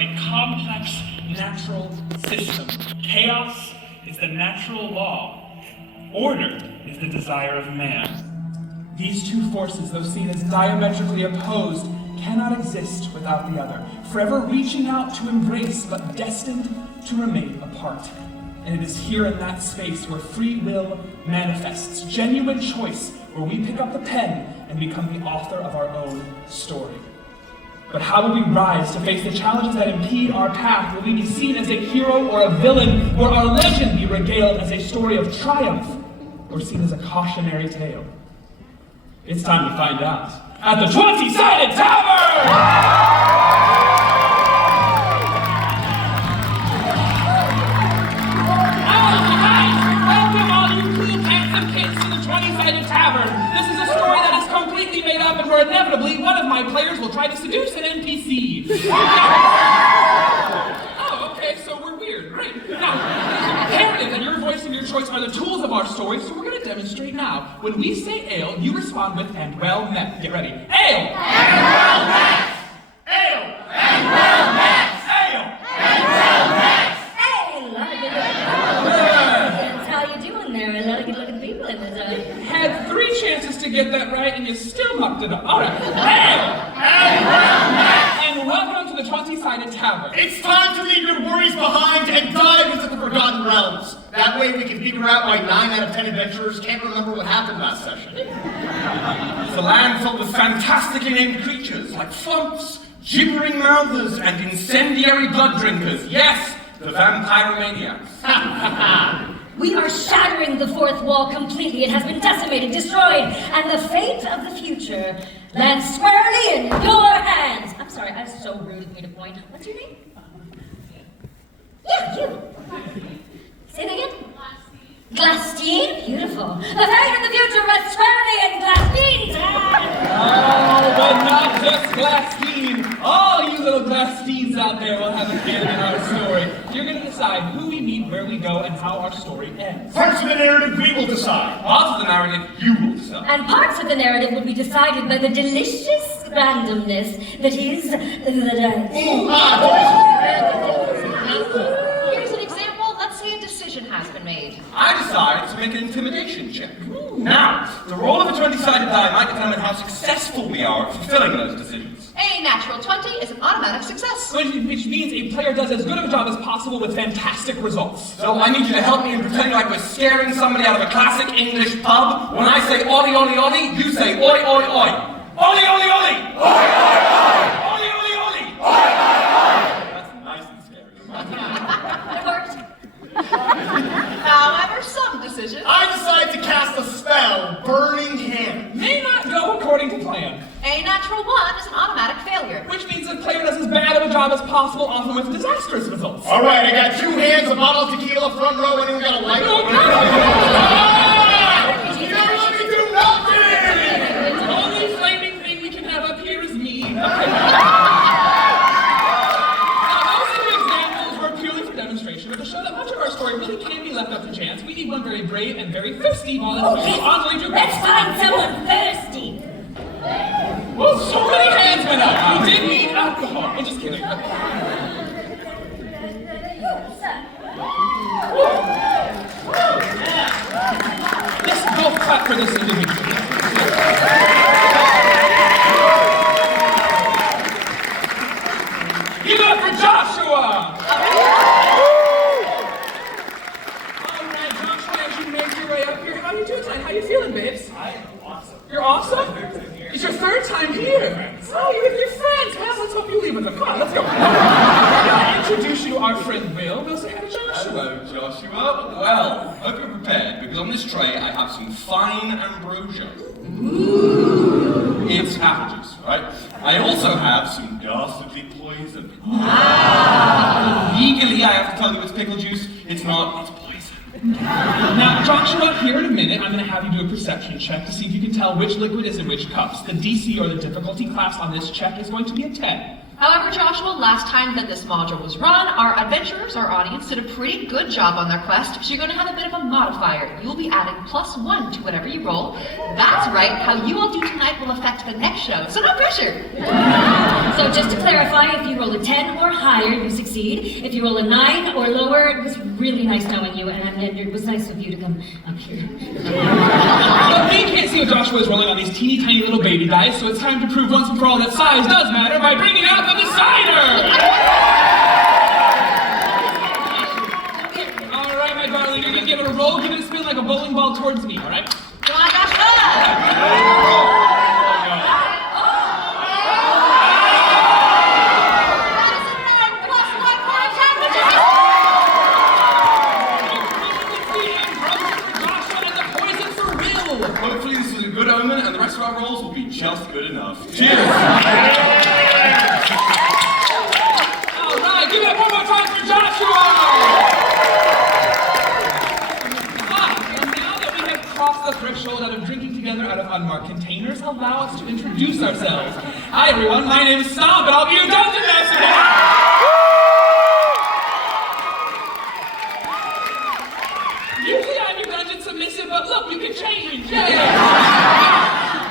A complex natural system. Chaos is the natural law. Order is the desire of man. These two forces, though seen as diametrically opposed, cannot exist without the other, forever reaching out to embrace, but destined to remain apart. And it is here in that space where free will manifests, genuine choice, where we pick up the pen and become the author of our own story. But how will we rise to face the challenges that impede our path? Will we be seen as a hero or a villain? Will our legend be regaled as a story of triumph, or seen as a cautionary tale? It's time to find out at the 20-Sided Tavern! And where inevitably one of my players will try to seduce an NPC. Oh, okay, so we're weird. Great. Now, imperative that your voice and your choice are the tools of our story, so we're going to demonstrate now. When we say ale, you respond with and well met. Get ready. Ale! And well met! Ale! And well met! Ale! And well met! Hey, a lot of good That's how you doing there? A lot of good looking people in this Had 3 chances to get that right, and you still mucked it up. All right. And welcome to the 20-Sided Tavern. It's time to leave your worries behind and dive into the Forgotten Realms. That way we can figure out why 9 out of 10 adventurers can't remember what happened last session. It's a land filled with fantastically named creatures like flumps, gibbering mouthers, and incendiary blood drinkers. Yes, the vampiromaniacs. We are shattering the fourth wall completely. It has been decimated, destroyed, and the fate of the future lands squarely in your hands. I'm sorry, I was so rude of me to point. What's your name? Yeah, you. Say that again? Glassstein? Beautiful. The fate of the future rests squarely in Glassstein's hands. Oh, but not just Glassstein. All you little Glasssteins out there will have a hand in our story. You're going to decide who we meet, where we go, and how our story ends. Parts of the narrative we will decide. Parts of the narrative you will decide. And parts of the narrative will be decided by the delicious randomness that is the dice. Here's an example. Let's say a decision has been made. I decide to make an intimidation check. Now, the roll of a 20-sided die might determine how successful we are at fulfilling those decisions. A natural 20 is an automatic success. Which means a player does as good of a job as possible with fantastic results. So I need you to help me in pretending like we're scaring somebody out of a classic English pub. When I say ollie, ollie, ollie, you say oi, oi, oi. Ollie, ollie, ollie! Oi, oi, oi! Ollie, ollie, ollie! Oi, oi, oi! That's nice and scary. It worked. However, some decisions. I decide to cast a spell, Burning Hand. May not go according to plan. A natural 1 is an automatic failure. Which means the player does as bad of a job as possible, often with disastrous results. All right, I got 2 hands, a bottle of tequila, front row, anyone got a light? No, You don't let me do nothing! The only flaming thing we can have up here is me. Now, those are the examples were purely for demonstration, but to show that much of our story really can be left up to chance, we need one very brave and very thirsty volunteer. Okay, let's find someone thirsty. Well, so many hands went up. We did need alcohol. I'm just kidding. Let's both clap for this individual. Give it up for Joshua! All right, Joshua, as you make your way up here, how are you doing tonight? How are you feeling, babes? I am awesome. You're awesome? It's your 3rd time here. Oh, you're with your friends. Well, let's hope you leave with them. Come on, let's go. I'll introduce you to our friend Will. We'll say hi to Joshua. Hello, Joshua. Well, hope you're prepared, because on this tray I have some fine ambrosia. Ooh. It's apple juice, right? I also have some dastardly poison. Legally, I have to tell you it's pickle juice. It's not, it's poison. Now, Joshua, here in a minute, I'm going to have you do a perception check to see if you can tell which liquid is in which cups. The DC, or the difficulty class on this check, is going to be a 10. However, Joshua, last time that this module was run, our adventurers, our audience, did a pretty good job on their quest, so you're going to have a bit of a modifier. You'll be adding +1 to whatever you roll. That's right, how you all do tonight will affect the next show, so no pressure. So just to clarify, if you roll a 10 or higher, you succeed. If you roll a 9 or lower, it was really nice knowing you, and it was nice of you to come up here. But we can't see what Joshua is rolling on these teeny tiny little baby dice, so it's time to prove once and for all that size does matter by bringing out the decider! Alright, my darling, you're gonna give it a roll, give it a spin like a bowling ball towards me, alright? Come on, Joshua! Hopefully this is a good omen and the rest of our rolls will be just good enough. Cheers! Alright, give it up one more time for Joshua! And now that we have crossed the threshold out of drinking together out of unmarked containers, allow us to introduce ourselves. Hi everyone, my name is Stomp and I'll be your dungeon master today! Usually I'm your dungeon submissive, but look, we can change! Yay!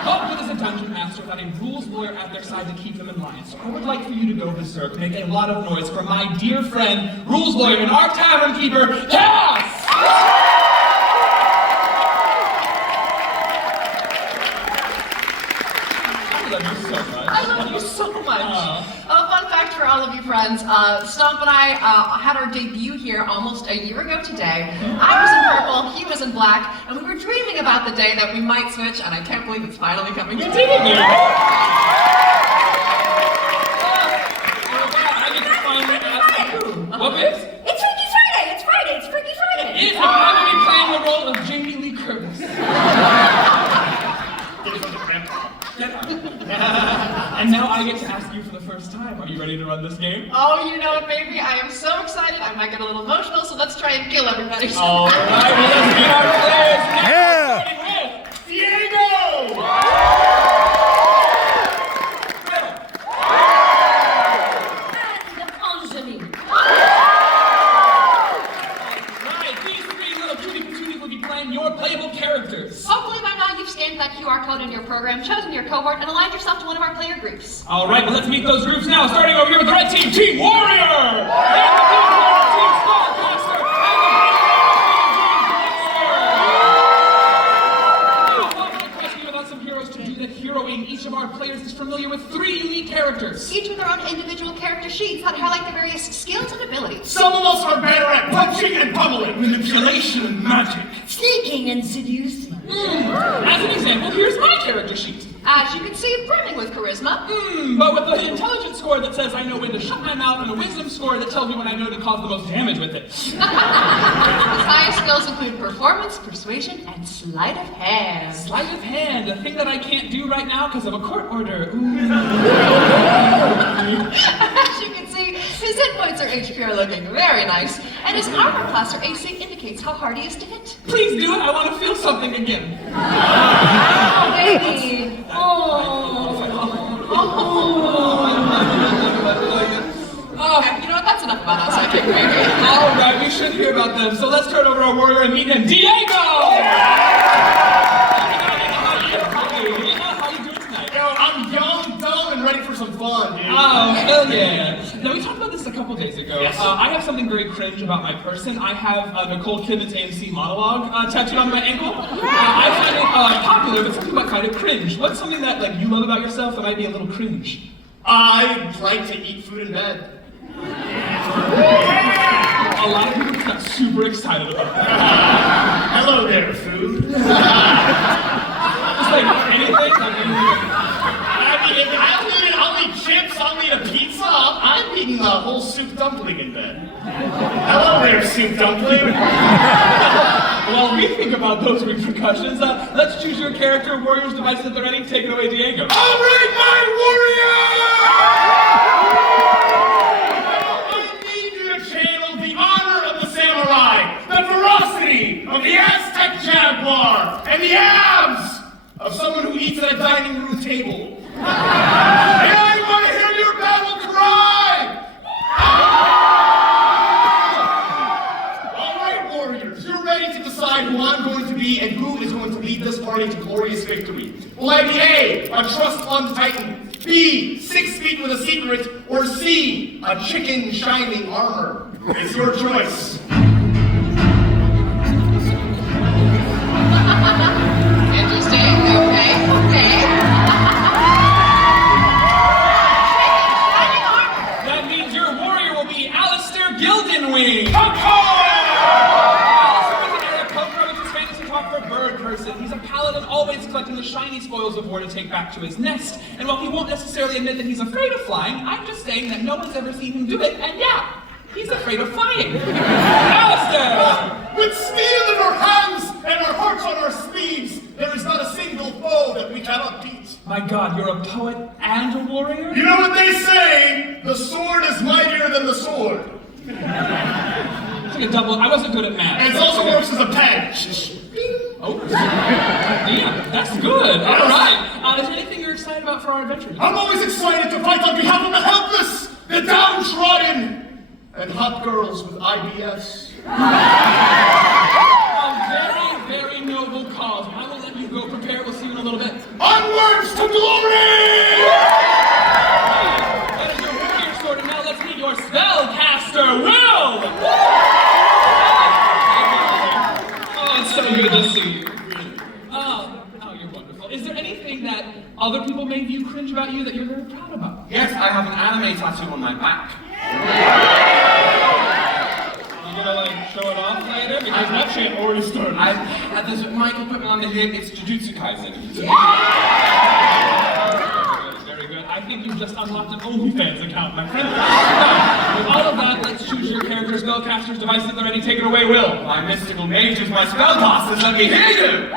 But as a dungeon master without a rules lawyer at their side to keep them in line, so I would like for you to go berserk, make a lot of noise for my dear friend, rules lawyer and our tavern keeper, Cass! I love you so much. Fun fact for all of you friends, Stomp and I had our debut here almost a year ago today. I was in purple, he was in black, and we were dreaming about the day that we might switch, and I can't believe it's finally coming true. I get to finally ask you. What is? It's Freaky Friday! It's Friday! It's Freaky Friday! If I'm going to be playing the role of Jamie Lee Curtis. And now I get to ask you for the first time. Are you ready to run this game? Oh, you know it, baby. I am so excited. I might get a little emotional, so let's try and kill everybody. All right, well, let's get our players now. Starting with Diego! And Anjali. Right, these three little cutie patooties will be playing your playable characters. Hopefully by now you've scanned that QR code in your program, chosen your cohort, and aligned yourself to one of our player groups. All right, well, let's meet those groups now. Starting over here with the red team, Team Warrior! And the blue team, Team Spellcaster! And the green team, Team Trickster! Now, I'll request you without some heroes to do the heroing. Each of our players is familiar with 3 unique characters. Each with their own individual character sheets that highlight their various skills and abilities. Some of us are better at punching and pummeling. Manipulation and magic. Sneaking and seducing. As an example, here's my character sheet. As you can see, brimming with charisma. But with the intelligence score that says I know when to shut my mouth and a wisdom score that tells me when I know to cause the most damage with it. His highest skills include performance, persuasion, and sleight of hand. Sleight of hand, a thing that I can't do right now because of a court order. As you can see, his hit points are HP are looking very nice, and his armor class or AC indicates how hard he is to hit. Please do it, I want to feel something again. Oh, baby. Okay, you know what? That's enough about us, I think, maybe. All right, we should hear about them. So let's turn over our warrior and meet him, Diego! How you doing tonight? Yo, I'm young, dumb, and ready for some fun, dude. Oh, hell yeah. Now, we talked about this a couple days ago. Yes. I have something very cringe about my person. I have Nicole Kidman's AMC monologue tattooed on my ankle. I find it popular, but some people might find it cringe. What's something that you love about yourself that might be a little cringe? I like to eat food in bed. A lot of people got super excited about that. Hello there, food. Just anything. I'll eat chips, I'll eat a pizza, I'm eating a whole soup dumpling in bed. Hello there, soup dumpling. While we think about those repercussions, let's choose your character, warrior's devices at the ready. Take it away, Diego. All right, my warrior! I need you to channel the honor of the samurai, the ferocity of the Aztec jaguar, and the abs of someone who eats at a dining room table. And I want to hear your battle cry! All right, warriors, you're ready to decide who I'm going to be and who is going to lead this party to glorious victory. Will I be A, a trust fund titan, B, 6 feet with a secret, or C, a chicken shining armor. It's your choice. Interesting. Okay. That means your warrior will be Alistair Gildenwing. Bird person. He's a paladin always collecting the shiny spoils of war to take back to his nest. And while he won't necessarily admit that he's afraid of flying, I'm just saying that no one's ever seen him do it, and yeah, he's afraid of flying. Alistair! With steel in our hands and our hearts on our sleeves, there is not a single foe that we cannot beat. My god, you're a poet and a warrior? You know what they say? The sword is mightier than the sword. It's like a double. I wasn't good at math. And it also works as a pen. Oh, damn, that's good. All right. Is there anything you're excited about for our adventure? I'm always excited to fight on behalf of the helpless, the downtrodden, and hot girls with IBS. A very, very noble cause. I will let you go prepare. We'll see you in a little bit. Onwards to glory! That is your warrior sword, and now let's meet your spellcaster, Will! So good to see you. Oh, you're wonderful. Is there anything that other people may view cringe about you that you're very proud about? Yes, I have an anime tattoo on my back. You gonna like show it off later? Because that shit already started. There's mic equipment on the hip. It's Jujutsu Kaisen. Very good. I think you've just unlocked an OnlyFans account, my friend. With all of that, let's choose your character's spellcaster's device at the ready. Take it away, Will. My mystical mage is my spellcasters. Let me hear you.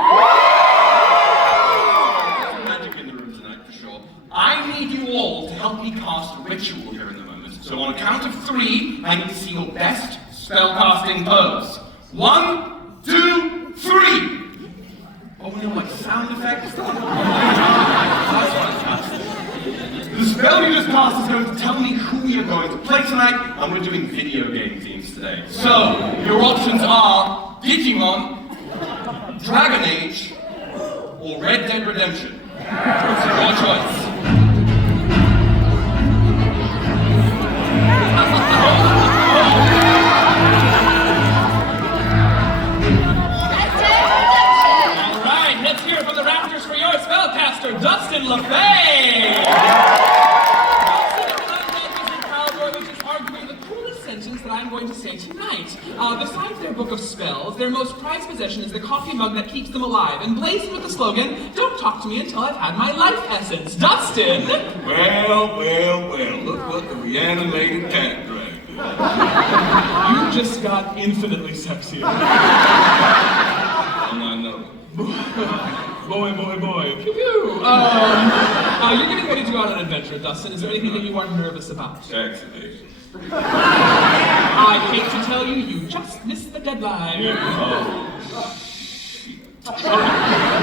There's magic in the room tonight for sure. I need you all to help me cast a ritual here in the moment. So on a count of 3, I need to see your best spellcasting pose. 1, 2, 3. Oh, we know like sound effects. The spell you just cast is going to tell me who you're going to play tonight, and we're doing video game themes today. So, your options are Digimon, Dragon Age, or Red Dead Redemption. Your choice. Alright, let's hear it from the rafters for your spellcaster, Dustin LaFay! That I'm going to say tonight. Besides their book of spells, their most prized possession is the coffee mug that keeps them alive, and blazing with the slogan, "Don't talk to me until I've had my life essence." Dustin! Well, look what the reanimated cat dragged. You just got infinitely sexier. And I know. Boy. Pew pew. You're getting ready to go on an adventure, Dustin. Is there anything that you are nervous about? Tax evasion. I hate to tell you, you just missed the deadline.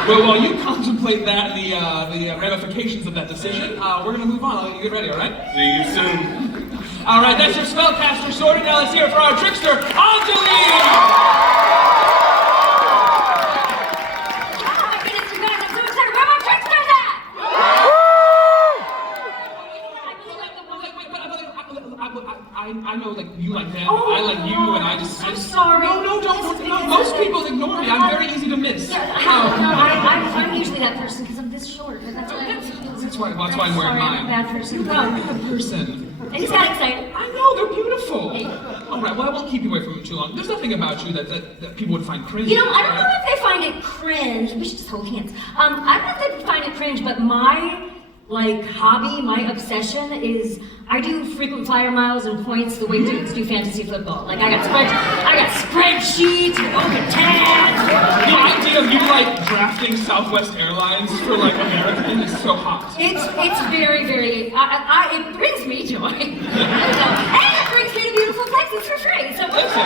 Well, while you contemplate that and the ramifications of that decision, we're gonna move on. I'll let you get ready, all right? See you soon. All right, that's your spellcaster sorted. Now let's hear it for our trickster, Anjali! I know, like, you like them, I like you, and I just... I'm sorry. No, most people ignore me. I'm very easy to miss. I'm usually that person because I'm this short. That's why I'm wearing mine. I'm a bad person. Bad person. And he's got excited. I know, they're beautiful. All right, well, I won't keep you away from them too long. There's nothing about you that people would find cringe. You know, I don't know if they find it cringe. We should just hold hands. I don't know if they find it cringe, but my hobby, my obsession is I do frequent flyer miles and points the way dudes do fantasy football. Like I got spreadsheets and open tabs. The idea of you drafting Southwest Airlines for American is so hot. It's very, very. It brings me joy, and it brings me to beautiful places for free. So listen,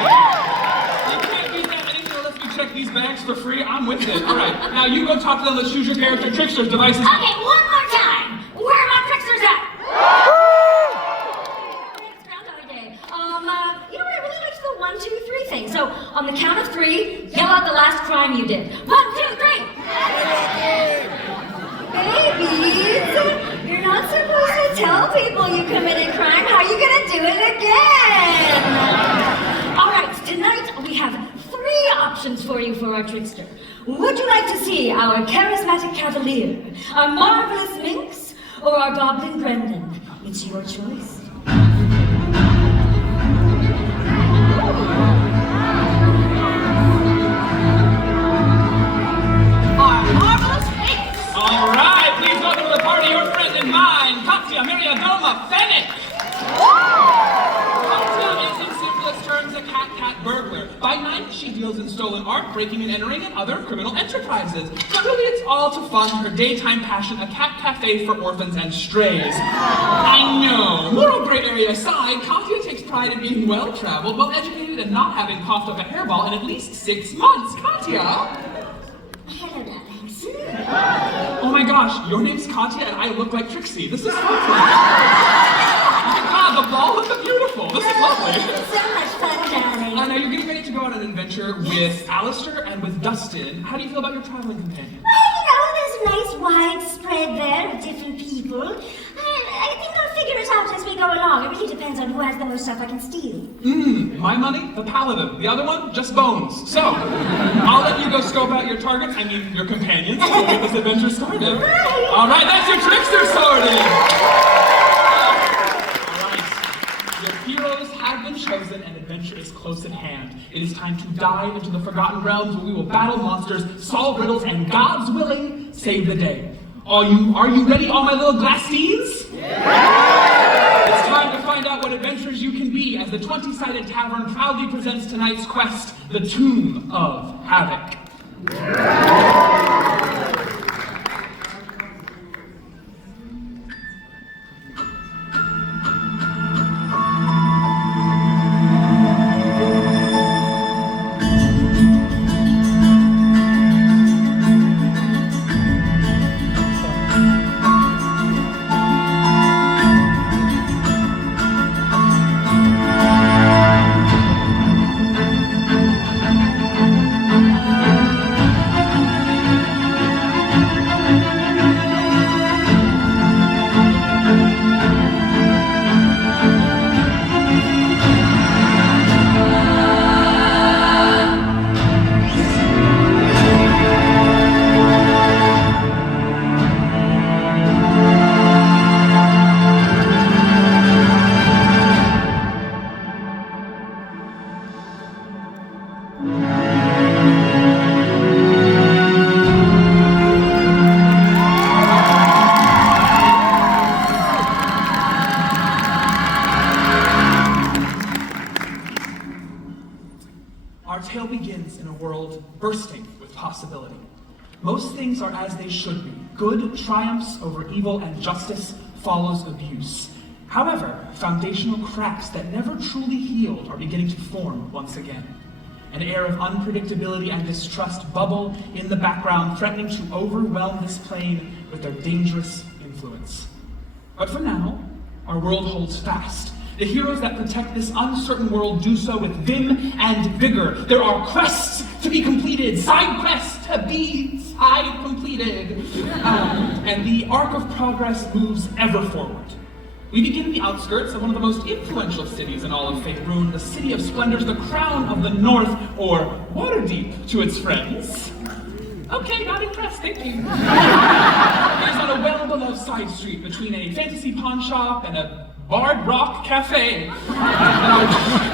you can't beat that anything unless we check these bags for free. I'm with it. All right, now you go talk to them. Let's choose your character. Trickster's devices. Okay, one more time. Where are my tricksters at? It's Groundhog Day. You know what? I really like to do the 1, 2, 3 thing. So on the count of 3, yell out the last crime you did. 1, 2, 3. Babies, you're not supposed to tell people you committed crime, how are you gonna do it again? All right, tonight we have 3 options for you for our trickster. Would you like to see our charismatic cavalier, our marvelous minx, or our goblin Brendan? It's your choice. Our marvelous minx. All right, please welcome to the party your friend and mine, Katya Miriadoma Fennec. Katya is, in simplest terms, a cat burglar. By night, she deals in stolen art, breaking and entering, and other criminal enterprises. But really, it's all to fund her daytime passion, a cat cafe for orphans and strays. I know. Moral gray area aside, Katya takes pride in being well-traveled, well-educated, and not having coughed up a hairball in at least 6 months. Katya! Hello, darlings. Oh my gosh, your name's Katya and I look like Trixie. This is fun. God, the ball looks beautiful. This is lovely. So much fun, darling. Now you're getting ready to go on an adventure with Alistair and with Dustin. How do you feel about your traveling companion? Well, there's a nice wide spread there of different people. I think I'll figure it out as we go along. It really depends on who has the most stuff I can steal. My money, the paladin. The other one, just bones. So, I'll let you go scope out your targets, your companions, and we'll get this adventure started. All right, that's your trickster sorted. All right, your heroes have been chosen and adventure is close at hand. It is time to dive into the Forgotten Realms where we will battle monsters, solve riddles, and God's willing, save the day. Are you ready, all my little glastees? Yeah! It's time to find out what adventurers you can be as the 20-sided Tavern proudly presents tonight's quest, the Tomb of Havoc. Our tale begins in a world bursting with possibility. Most things are as they should be. Good triumphs over evil and justice follows abuse. However, foundational cracks that never truly healed are beginning to form once again. An air of unpredictability and distrust bubble in the background, threatening to overwhelm this plane with their dangerous influence. But for now, our world holds fast. The heroes that protect this uncertain world do so with vim and vigor. There are quests to be completed, side quests to be completed. And the arc of progress moves ever forward. We begin in the outskirts of one of the most influential cities in all of Faerun, the City of Splendors, the crown of the North, or Waterdeep to its friends. Okay, not impressed, thank you. It is on a well-beloved side street between a fantasy pawn shop and a Bard Rock Cafe. And our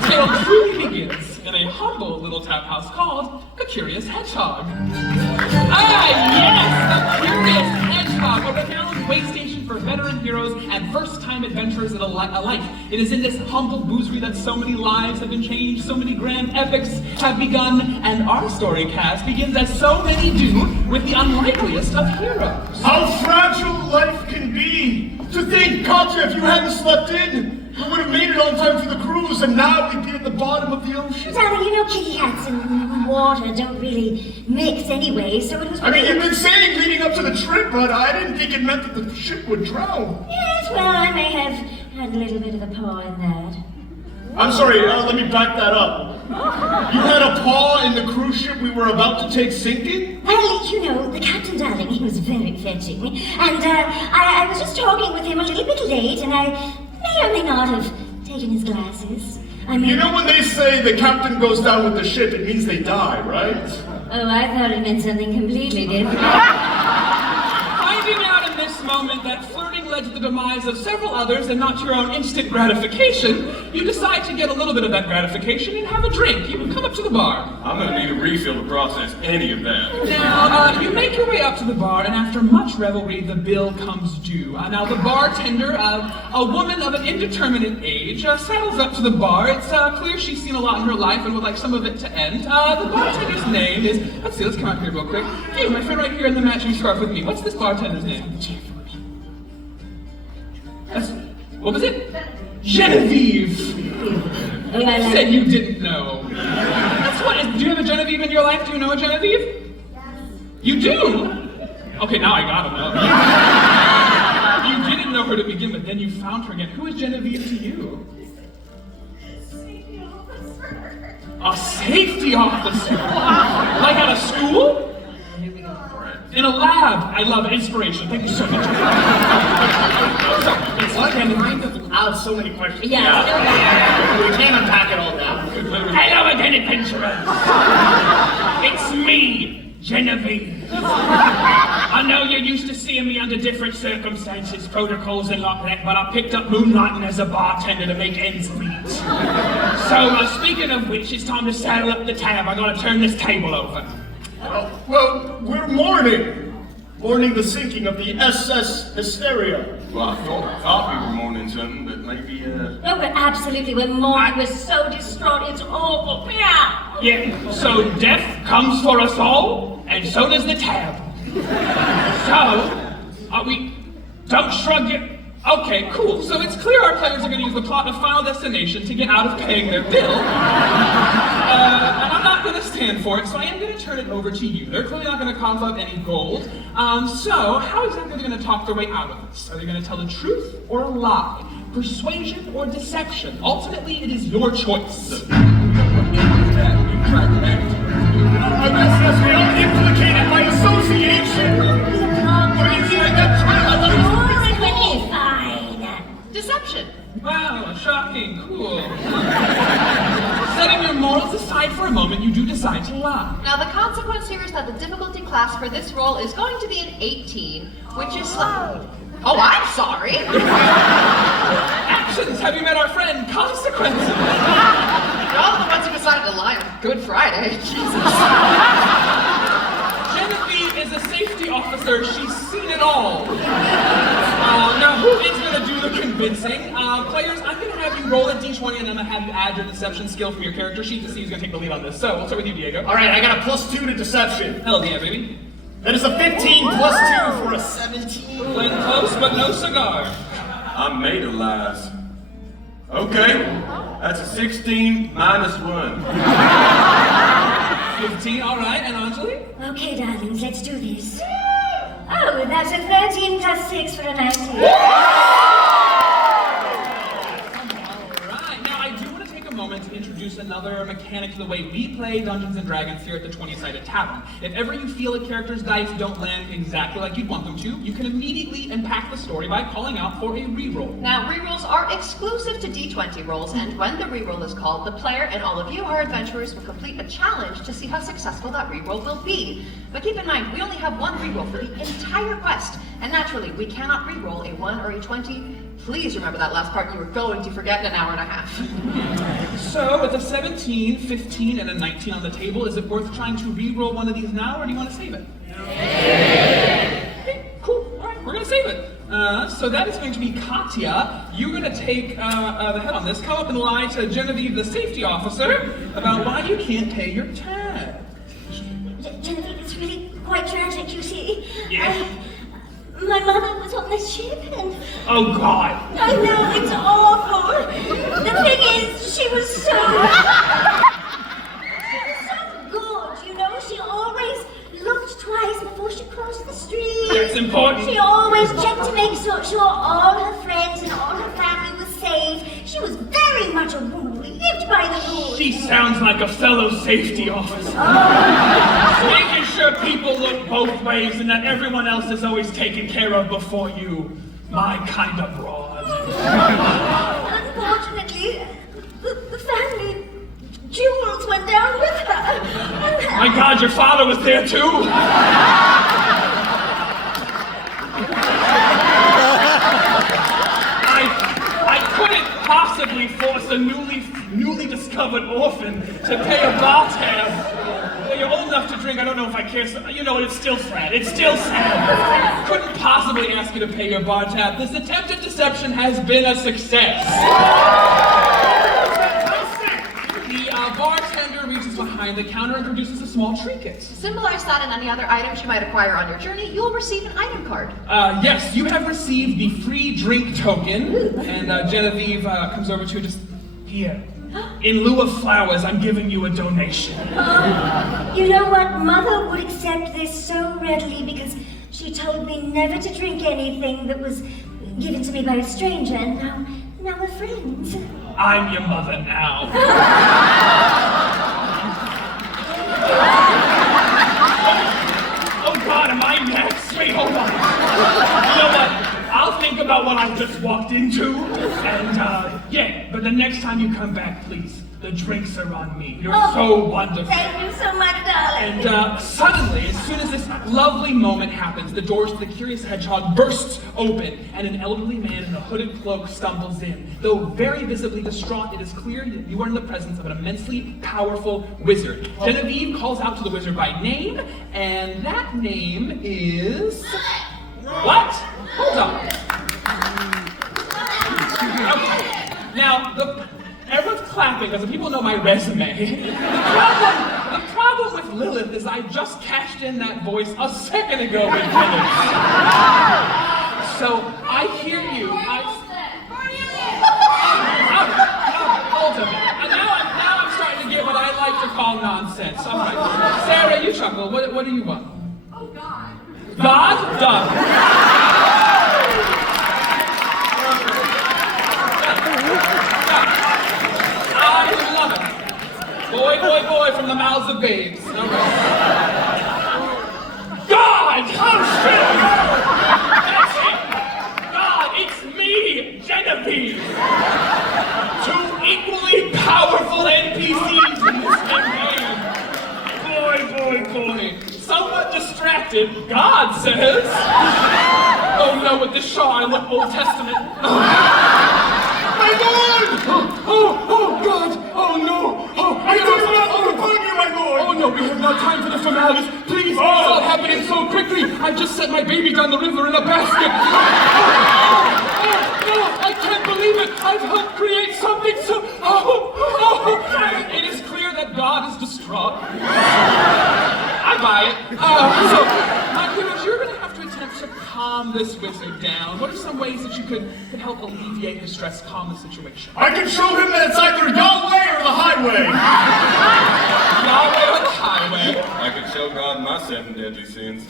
tale truly begins in a humble little tap house called The Curious Hedgehog. Ah, yes! The Curious Hedgehog, a renowned way station for veteran heroes and first-time adventurers alike. It is in this humble boozery that so many lives have been changed, so many grand epics have begun, and our story cast begins as so many do with the unlikeliest of heroes. How fragile life can be! To think, Katya, if you hadn't slept in, we would have made it on time for the cruise, and now we'd be at the bottom of the ocean. Darling, you know kitty cats and water don't really mix anyway, so it was... I mean, you've been saying leading up to the trip, but I didn't think it meant that the ship would drown. Yes, well, I may have had a little bit of a paw in that. I'm sorry, let me back that up. You had a paw in the cruise ship we were about to take sinking? Well, you know, the captain, darling, he was very fetching. And I was just talking with him a little bit late, and I may or may not have taken his glasses. I mean... You know when they say the captain goes down with the ship, it means they die, right? Oh, I thought it meant something completely different. Finding out in this moment that flirting led to the demise of several others and not your own instant gratification, you decide to get a little bit of that gratification and have a drink. You can come up to the bar. I'm gonna need a refill to process any of that. Now, you make your way up to the bar, and after much revelry, the bill comes due. Now, the bartender, a woman of an indeterminate age, settles up to the bar. It's clear she's seen a lot in her life and would like some of it to end. The bartender's name is... Let's see, let's come out here real quick. Hey, my friend right here in the matching scarf with me. What's this bartender's name? What was it? Genevieve! You said you didn't know. That's what, do you have a Genevieve in your life? Do you know a Genevieve? You do? Okay, now I gotta know. You didn't know her to begin with, then you found her again. Who is Genevieve to you? A safety officer? Like at a school? In a lab. I love inspiration. Thank you so much. Why can I have so many questions? Yeah. We can't unpack it all now. Hello again, adventurers. It's me, Genevieve. I know you're used to seeing me under different circumstances, protocols and like that, but I picked up moonlighting as a bartender to make ends meet. So, speaking of which, it's time to saddle up the tab. I gotta turn this table over. Well, we're mourning. Mourning the sinking of the SS Hysteria. Well, I thought we were mourning something, but maybe, No, but absolutely, we're mourning. We're so distraught. It's awful. Yeah. Yeah, so death comes for us all, and so does the tab. So, don't shrug your... Okay, cool. So it's clear our players are going to use the plot of Final Destination to get out of paying their bill. And I'm not going to stand for it, so I am going to turn it over to you. They're clearly not going to cough up any gold. So, how exactly are they going to talk their way out of this? Are they going to tell the truth or a lie? Persuasion or deception? Ultimately, it is your choice. I guess that's real implicated by association. Deception. Wow, shocking, cool. Setting your morals aside for a moment, you do decide to lie. Now, the consequence here is that the difficulty class for this roll is going to be an 18, which is... Oh, I'm sorry. Actions! Have you met our friend? Consequences! You're all the ones who decided to lie on Good Friday. Jesus. Genevieve is a safety officer. She's seen it all. Now, who is going to do the convincing? Players, I'm going to have you roll a d20 and I'm going to have you add your deception skill from your character sheet to see who's going to take the lead on this. So, we'll start with you, Diego. All right, I got a +2 to deception. Hell yeah, baby. That is a 15 +2 for a 17. Playing close, but no cigar. I'm made of lies. Okay, that's a 16 minus 1. 15, all right, and Anjali? Okay, darlings, let's do this. Oh, that's a 13 + 6 for a 19. Alright, now I do want to take a moment to introduce another mechanic to the way we play Dungeons & Dragons here at the 20-sided Tavern. If ever you feel a character's dice don't land exactly like you'd want them to, you can immediately impact the story by calling out for a reroll. Now, rerolls are exclusive to D20 rolls, and when the reroll is called, the player and all of you, our adventurers, will complete a challenge to see how successful that reroll will be. But keep in mind, we only have one reroll for the entire quest, and naturally, we cannot reroll a 1 or a 20. Please remember that last part you were going to forget in an hour and a half. So, with a 17, 15, and a 19 on the table, is it worth trying to re-roll one of these now, or do you want to save it? Okay, cool. All right, we're going to save it. So that is going to be Katya. You're going to take the head on this. Come up and lie to Genevieve, the safety officer, about why you can't pay your tab. Genevieve, it's really quite tragic, you see. Yeah. My mother was on this ship and... Oh, God. I know, it's awful. The thing is, she was so good, you know? She always looked twice before she crossed the street. That's important. She always checked to make sure all her friends and all her family was safe. She was very much a woman who lived by the He sounds like a fellow safety officer. Making sure people look both ways and that everyone else is always taken care of before you. My kind of broad. Unfortunately, the family jewels went down with her. My God, your father was there too? I couldn't possibly force a newly discovered orphan to pay a bar tab. Well, you're old enough to drink, I don't know if I care, so, you know what, it's still sad. It's still sad. Couldn't possibly ask you to pay your bar tab. This attempted deception has been a success. The bartender reaches behind the counter and produces a small trinket. To symbolize that and any other items you might acquire on your journey, you will receive an item card. Yes, you have received the free drink token, and Genevieve comes over to you just, here. In lieu of flowers, I'm giving you a donation. You know what? Mother would accept this so readily because she told me never to drink anything that was given to me by a stranger, and now we're friends. I'm your mother now. Oh God, am I next? Wait, hold on. You know what? I'll think about what I just walked into, and yeah, but the next time you come back, please, the drinks are on me. You're so wonderful. Thank you so much, darling. And suddenly, as soon as this lovely moment happens, the doors to the Curious Hedgehog bursts open, and an elderly man in a hooded cloak stumbles in. Though very visibly distraught, it is clear that you are in the presence of an immensely powerful wizard. Genevieve calls out to the wizard by name, and that name is... What? Hold on. Okay. Now, everyone's clapping because the people know my resume. The problem with Lilith is I just cashed in that voice a second ago with Lilith. So, I hear you. Hold a minute. Now I'm starting to get what I like to call nonsense. All right. Sarah, you chuckle. What do you want? Oh, God. God? Done. I love it. Boy, boy, boy from the mouths of babes. All right. God! Oh, shit! That's it! God, it's me, Genevieve! Two equally powerful NPCs in this campaign. Boy, boy, boy. Somewhat distracted, God says. Oh no, with this shawl I look Old Testament. My lord! Oh, God! Oh no! Oh, I don't know upon you, my lord! Oh no, we have no time for the formalities. Please, it's all happening so quickly. I just set my baby down the river in a basket. No, I can't believe it. I've helped create something so... It is clear that God is distraught. I buy it. So, my heroes, you're going to have to attempt to calm this wizard down. What are some ways that you could help alleviate his stress, calm the situation? I can show him that it's either Yahweh or the highway! Yahweh or the highway? I could show God my 7 deadly sins.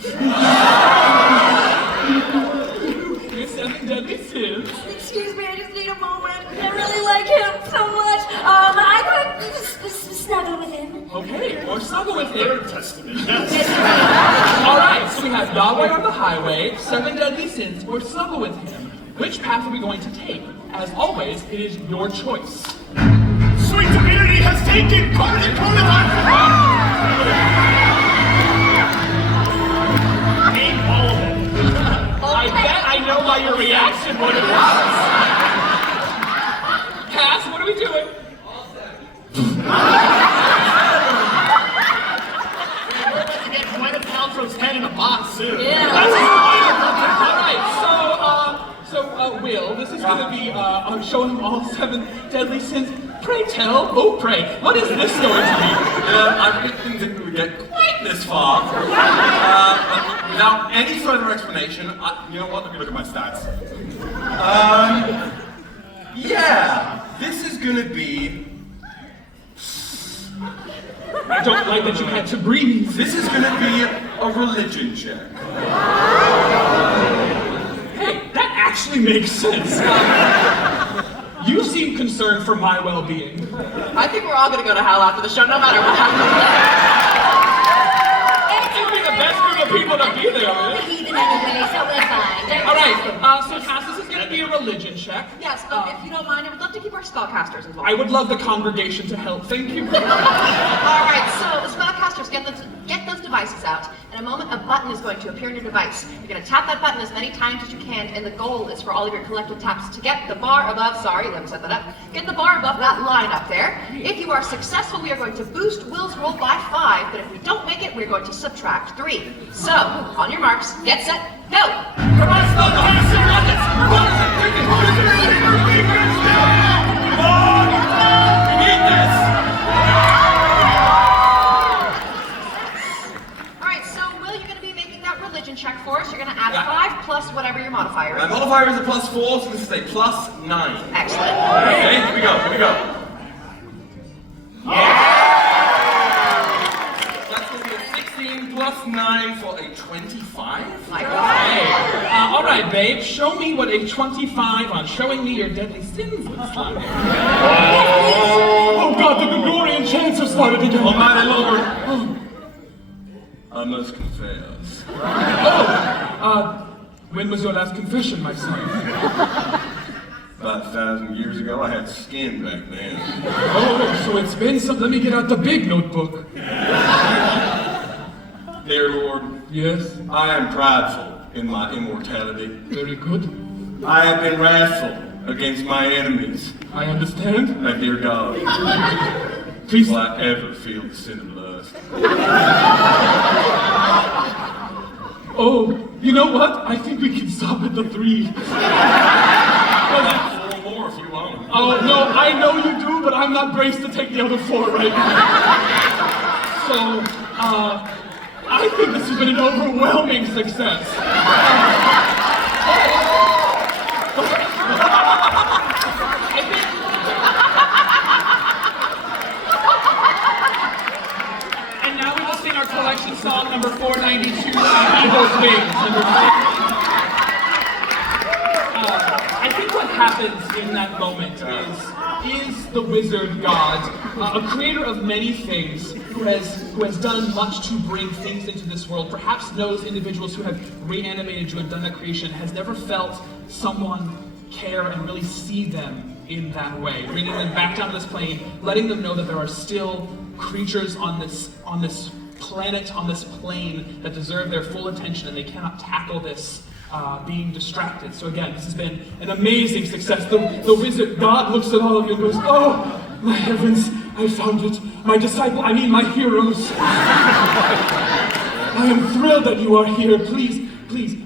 Your 7 deadly sins? Excuse me, I just need a moment. I really like him so much. I could snuggle with him. Okay, or snuggle with him. Third Testament, yes. All right, so we have Yahweh on the highway, 7 deadly sins, or snuggle with him. Which path are we going to take? As always, it is your choice. Sweet divinity has taken Name all of them. I bet I know by your reaction what it was. Cass, what are we doing? Head in a box soon. Yeah. Alright, Will, this is gonna be showing him all 7 deadly sins. Pray tell, oh pray, what is this going to be? I didn't think we would get quite this far. Without any further explanation, you know what, let me look at my stats. Yeah, this is gonna be... I don't like that you had to breathe. This is gonna be a religion check. Hey, that actually makes sense. You seem concerned for my well-being. I think we're all gonna go to hell after the show, no matter what happens. It'd be the best group of people to be there The with. heathen anyway, so we're fine. Don't All right, ask them. so Cass, this is going to be a religion check. Yes, if you don't mind, I would love to keep our spellcasters involved. I would love the congregation to help. Thank you. All right, so the spellcasters, get those devices out. In a moment, a button is going to appear in your device. You're going to tap that button as many times as you can, and the goal is for all of your collective taps to get the bar above, sorry, let me set that up, get the bar above that line up there. If you are successful, we are going to boost Will's roll by 5, but if we don't make it, we're going to subtract 3. So, on your marks, get set, go! Come on, Stomp! Come on, we need this! Alright, so Will, you're going to be making that religion check for us. You're going to add 5 plus whatever your modifier My is. modifier is a +4, so this is a +9. Excellent. Okay, here we go. That's going to be a 16 plus 9 for a 25. My God. All right, babe, show me what a 25 on showing me your deadly sins looks like. Oh God, the Gregorian chants have started again. Almighty Lord, I must confess. When was your last confession, my son? About 1,000 years ago, I had skin back then. Oh, so it's been some. Let me get out the big notebook. Dear Lord, Yes, I am prideful in my immortality. very good. I have been wrathful against my enemies. I understand. And dear God, Please. will I ever feel the sin of lust? Oh, you know what? I think we can stop at the 3. 4 more if you want. Oh, no, I know you do, but I'm not braced to take the other 4 right now. So, I think this has been an overwhelming success. And now we will sing our collection song number 492, Eagle's Wings. I think what happens in that moment is the wizard god, a creator of many things, who has done much to bring things into this world, perhaps knows individuals who have reanimated you and done that creation, has never felt someone care and really see them in that way, bringing them back down to this plane, letting them know that there are still creatures on this planet, on this plane, that deserve their full attention, and they cannot tackle this being distracted. So again, this has been an amazing success. The wizard god looks at all of you and goes, "Oh, my heavens, I found it. My my heroes. I am thrilled that you are here. Please,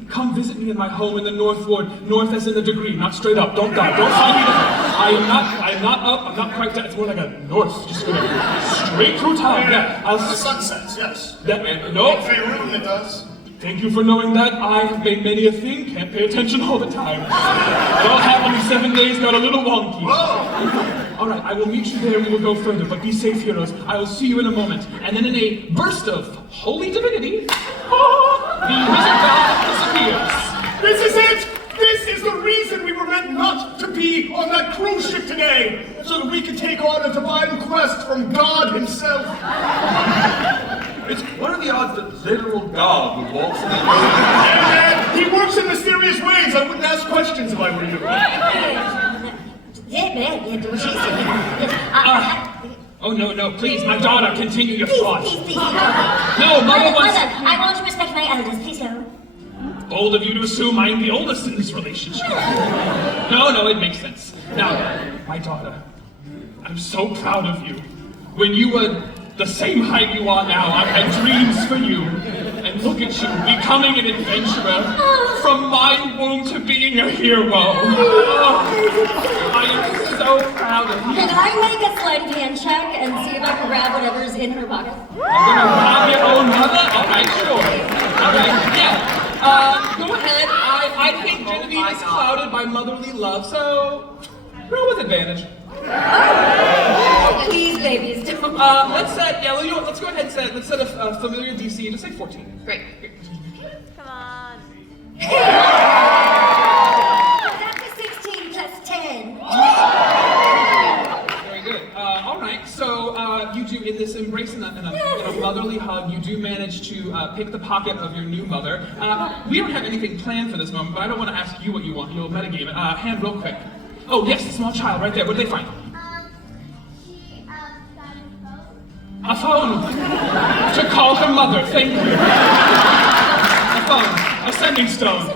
come visit me in my home in the North Ward. North as in the degree, not straight up. Don't die. Don't see me down. I'm not up. I'm not quite down. It's more like a north. Just going straight through town. Yeah, The sun sets, yes. No. In Faerun, it does. Thank you for knowing that. I have made many a thing. Can't pay attention all the time. Don't have only 7 days. Got a little wonky. Whoa! All right, I will meet you there. We will go further. But be safe, heroes. I will see you in a moment. And then in a burst of holy divinity, the wizard god disappears. This is it! This is the reason we were meant not to be on that cruise ship today! So that we could take on a divine quest from God himself. What are the odds that literal God would walk through the And he works in mysterious ways. I wouldn't ask questions if I were you. Oh, no, please, my daughter, continue your thought. Please. No, Mother wants... I want to respect my elders, please go. Bold of you to assume I am the oldest in this relationship. No, it makes sense. Now, my daughter, I'm so proud of you. When you were the same height you are now, I had dreams for you. And look at you, becoming an adventurer. From my womb to being a hero. I am so proud of you. Can I make a sleight of hand check and see if I can grab whatever's in her pocket? You're gonna rob your own mother? Alright, sure. Alright, yeah. Go ahead. I think Genevieve is clouded by motherly love, so roll with advantage. Please, babies, don't. Let's set, let's go ahead and set, let's set a familiar DC, just say 14. Great. Come on. That was 16 plus 10. so you do, in this embrace and a motherly hug, you do manage to pick the pocket of your new mother. We don't have anything planned for this moment, but I don't want to ask you what you want. You'll metagame it. Hand real quick. Oh, yes, the small child right there. What did they find? She found A phone! To call her mother, thank you. A phone. A sending stone.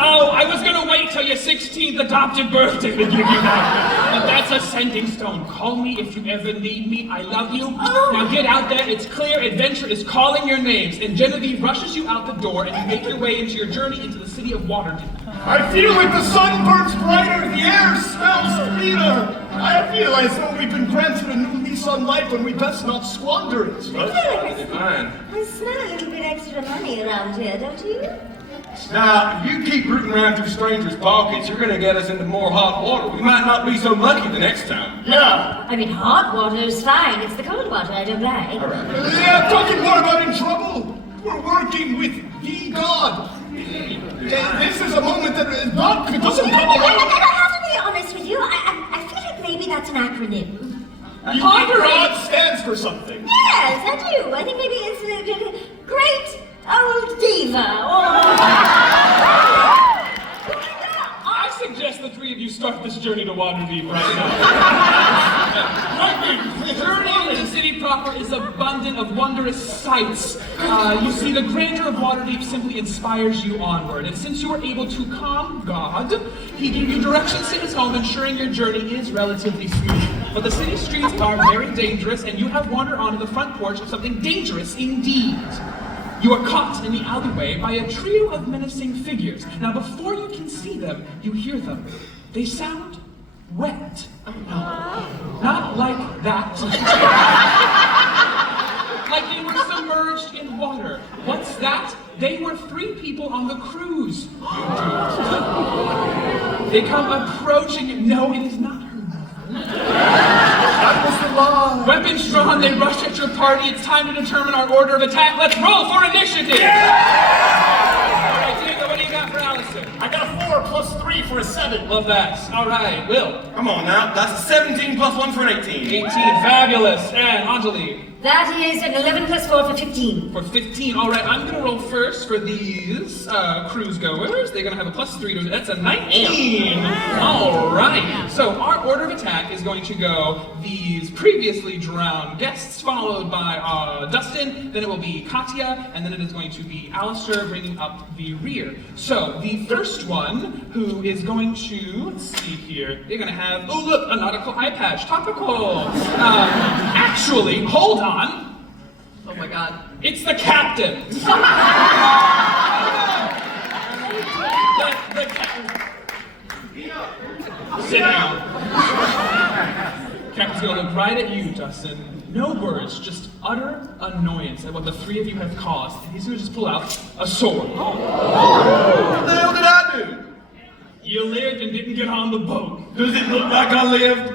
Oh, I was gonna wait till your 16th adopted birthday to give you that. But that's a sending stone. Call me if you ever need me. I love you. Now get out there. It's clear adventure is calling your names. And Genevieve rushes you out the door and you make your way into your journey into the city of Waterdeep. I feel like the sun burns brighter, the air smells sweeter. I feel as though we've been granted a new lease on life and we best not squander it. Fine. I smell a little bit extra money around here, don't you? Now, if you keep rooting around through strangers' pockets, you're gonna get us into more hot water. We might not be so lucky the next time. Yeah. I mean, hot water's fine. It's the cold water I don't like. Yeah, talking more about in trouble. We're working with the God. This is a moment that doesn't come I around. have to be honest with you. I feel like maybe that's an acronym. God stands for something. Yes, I do. I think maybe it's Great Old Diva or... I suggest the three of you start this journey to Waterdeep right now. The journey into the city proper is abundant of wondrous sights. You see, the grandeur of Waterdeep simply inspires you onward. And since you were able to calm God, he gave you directions to his home, ensuring your journey is relatively smooth. But the city streets are very dangerous, and you have wandered onto the front porch of something dangerous indeed. You are caught in the alleyway by a trio of menacing figures. Now, before you can see them, you hear them. They sound wet. Not like that. Like they were submerged in water. What's that? They were 3 people on the cruise. They come approaching. No, it is not her mother. That was the lie. Weapons drawn, they rush at your party. It's time to determine our order of attack. Let's roll for initiative! All right, Diego, what do you got for Alistair? I got a 4 plus 3 for a 7. Love that. All right, Will. Come on now, that's a 17 plus 1 for an 18. 18, fabulous. And Anjali. That is an 11 plus 4 for 15. For 15, all right, I'm gonna roll first for these cruise goers. They're gonna have a plus 3 to it. That's a 19. All right. So our order of attack is going to go these previously drowned guests, followed by Dustin. Then it will be Katya, and then it is going to be Alistair bringing up the rear. So the first one, who is going to, let's see here, they're gonna have, oh look, a nautical eye patch, topical. Actually, hold on. Oh my god. It's the captain. Sit down. Captain's gonna look right at you, Dustin. No words, just utter annoyance at what the 3 of you have caused. And he's gonna just pull out a sword. What the hell did I do? You lived and didn't get on the boat. Does it look like I lived?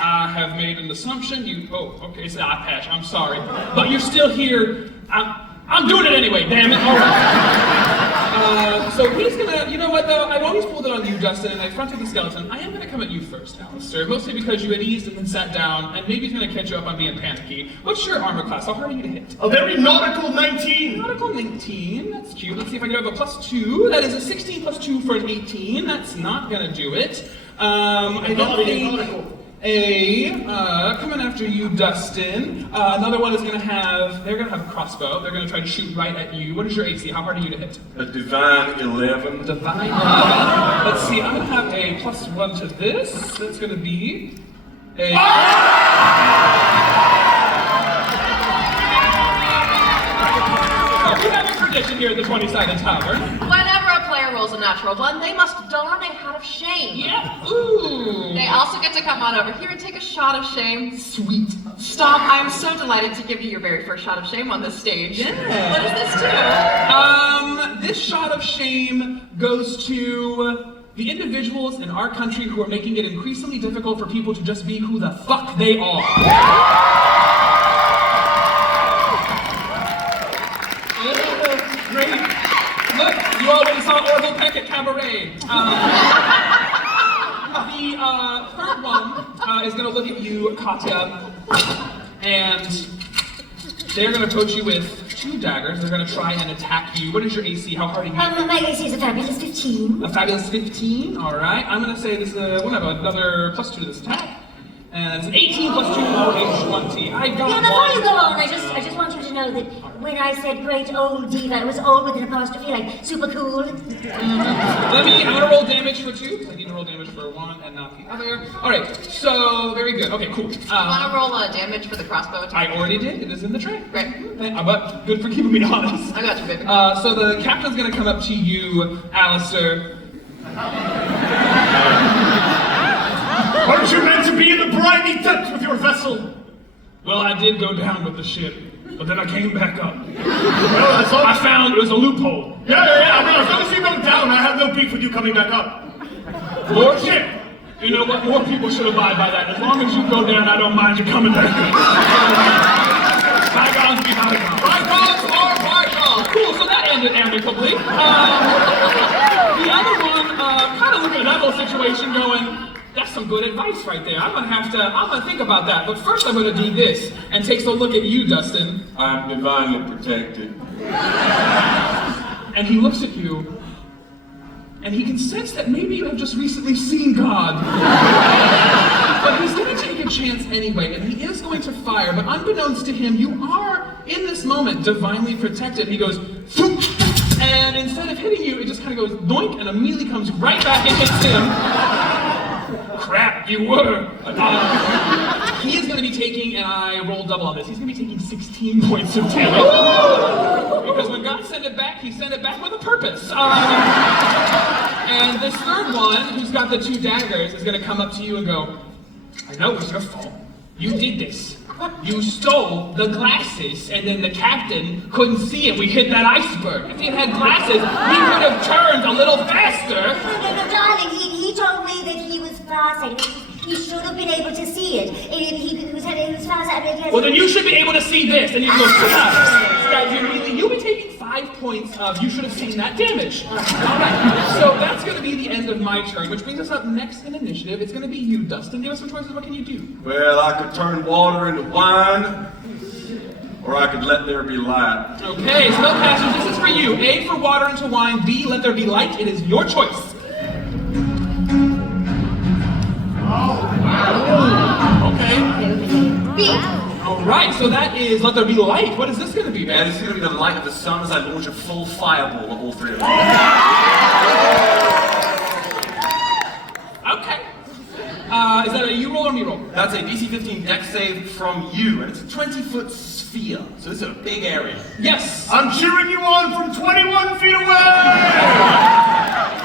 I have made an assumption. Okay, it's an eye patch. I'm sorry, but you're still here. I'm doing it anyway. Damn it! All right. So he's gonna. You know what though? I've always pulled it on you, Dustin, and I fronted the skeleton. I am gonna come at you first, Alistair. Mostly because you had eased and then sat down, and maybe he's gonna catch you up on being panicky. What's your armor class? How hard are you to hit? A very nautical 19. Nautical 19. That's cute. Let's see if I can have a plus 2. That is a 16 plus 2 for an 18. That's not gonna do it. I don't think. Coming after you, Dustin. Another one is they're gonna have a crossbow. They're gonna try to shoot right at you. What is your AC? How hard are you to hit? A divine 11. Divine 11. Let's see, I'm gonna have a plus 1 to this. That's gonna be a... We have a tradition here at the 20-sided Tavern. Whenever a player rolls a natural one, they must don a hat of shame. Yeah, ooh. They also get to come on over here and take a shot of shame. Sweet. Stomp, I am so delighted to give you your very first shot of shame on this stage. Yeah. What does this do? This shot of shame goes to the individuals in our country who are making it increasingly difficult for people to just be who the fuck they are. Great. Look, you already saw Orville Peck at Cabaret. the third one is going to look at you, Katya, and they're going to approach you with 2 daggers. They're going to try and attack you. What is your AC? How hard are you? My AC is a fabulous 15. A fabulous 15. All right. I'm going to say this. We'll have another +2 to this attack. And it's an 18 plus 2 more is 20. I got Yeah, before you go on, I just want you to know that when I said great old diva, it was old with an apostrophe, like super cool. I'm gonna roll damage for 2. I need to roll damage for 1 and not the other. Alright, so very good. Okay, cool. Want to roll damage for the crossbow attack? I already did. It is in the tray. Great. But good for keeping me honest. I got you, baby. So the captain's gonna come up to you, Alistair. Aren't you meant to be in the briny depths with your vessel? Well, I did go down with the ship, but then I came back up. Well, that's all. I found it was a loophole. Yeah. No, as long as you go down, I have no beef with you coming back up. More ship. You know what? More people should abide by that. As long as you go down, I don't mind you coming back up. Bygones be bygones. Bygones are bygones. Cool, so that ended amicably. The other one, kind of looking at that whole situation going, that's some good advice right there. I'm gonna think about that. But first I'm gonna do this, and takes a look at you, Dustin. I'm divinely protected. And he looks at you, and he can sense that maybe you have just recently seen God. But he's gonna take a chance anyway, and he is going to fire, but unbeknownst to him, you are, in this moment, divinely protected. He goes, "Phoop," and instead of hitting you, it just kind of goes doink, and immediately comes right back and hits him. Crap, you were. He is going to be taking, and I rolled double on this, he's going to be taking 16 points of damage. Because when God sent it back, he sent it back with a purpose. And this third one, who's got the 2 daggers, is going to come up to you and go, I know it was your fault. You did this. You stole the glasses, and then the captain couldn't see it. We hit that iceberg. If he had glasses, he could have turned a little faster. No, darling, he told me that he was farsighted. He should have been able to see it. He was farsighted. Well, then you should be able to see this. And you go, you'll be taking 5 points of you should have seen that damage. All right. So that's going to be the end of my turn, which brings us up next in initiative. It's going to be you, Dustin. Give us some choices. What can you do? Well, I could turn water into wine, or I could let there be light. Okay, Spellcaster, this is for you. A, for water into wine. B, let there be light. It is your choice. Okay. B. All right, so that is let there be light. What is this going to be, Yeah, man? this is going to be the light of the sun as I launch a full fireball at all 3 of them. Okay. Is that a you roll or me roll? That's a DC 15 dex save from you, and it's a 20-foot sphere, so this is a big area. Yes. I'm cheering you on from 21 feet away!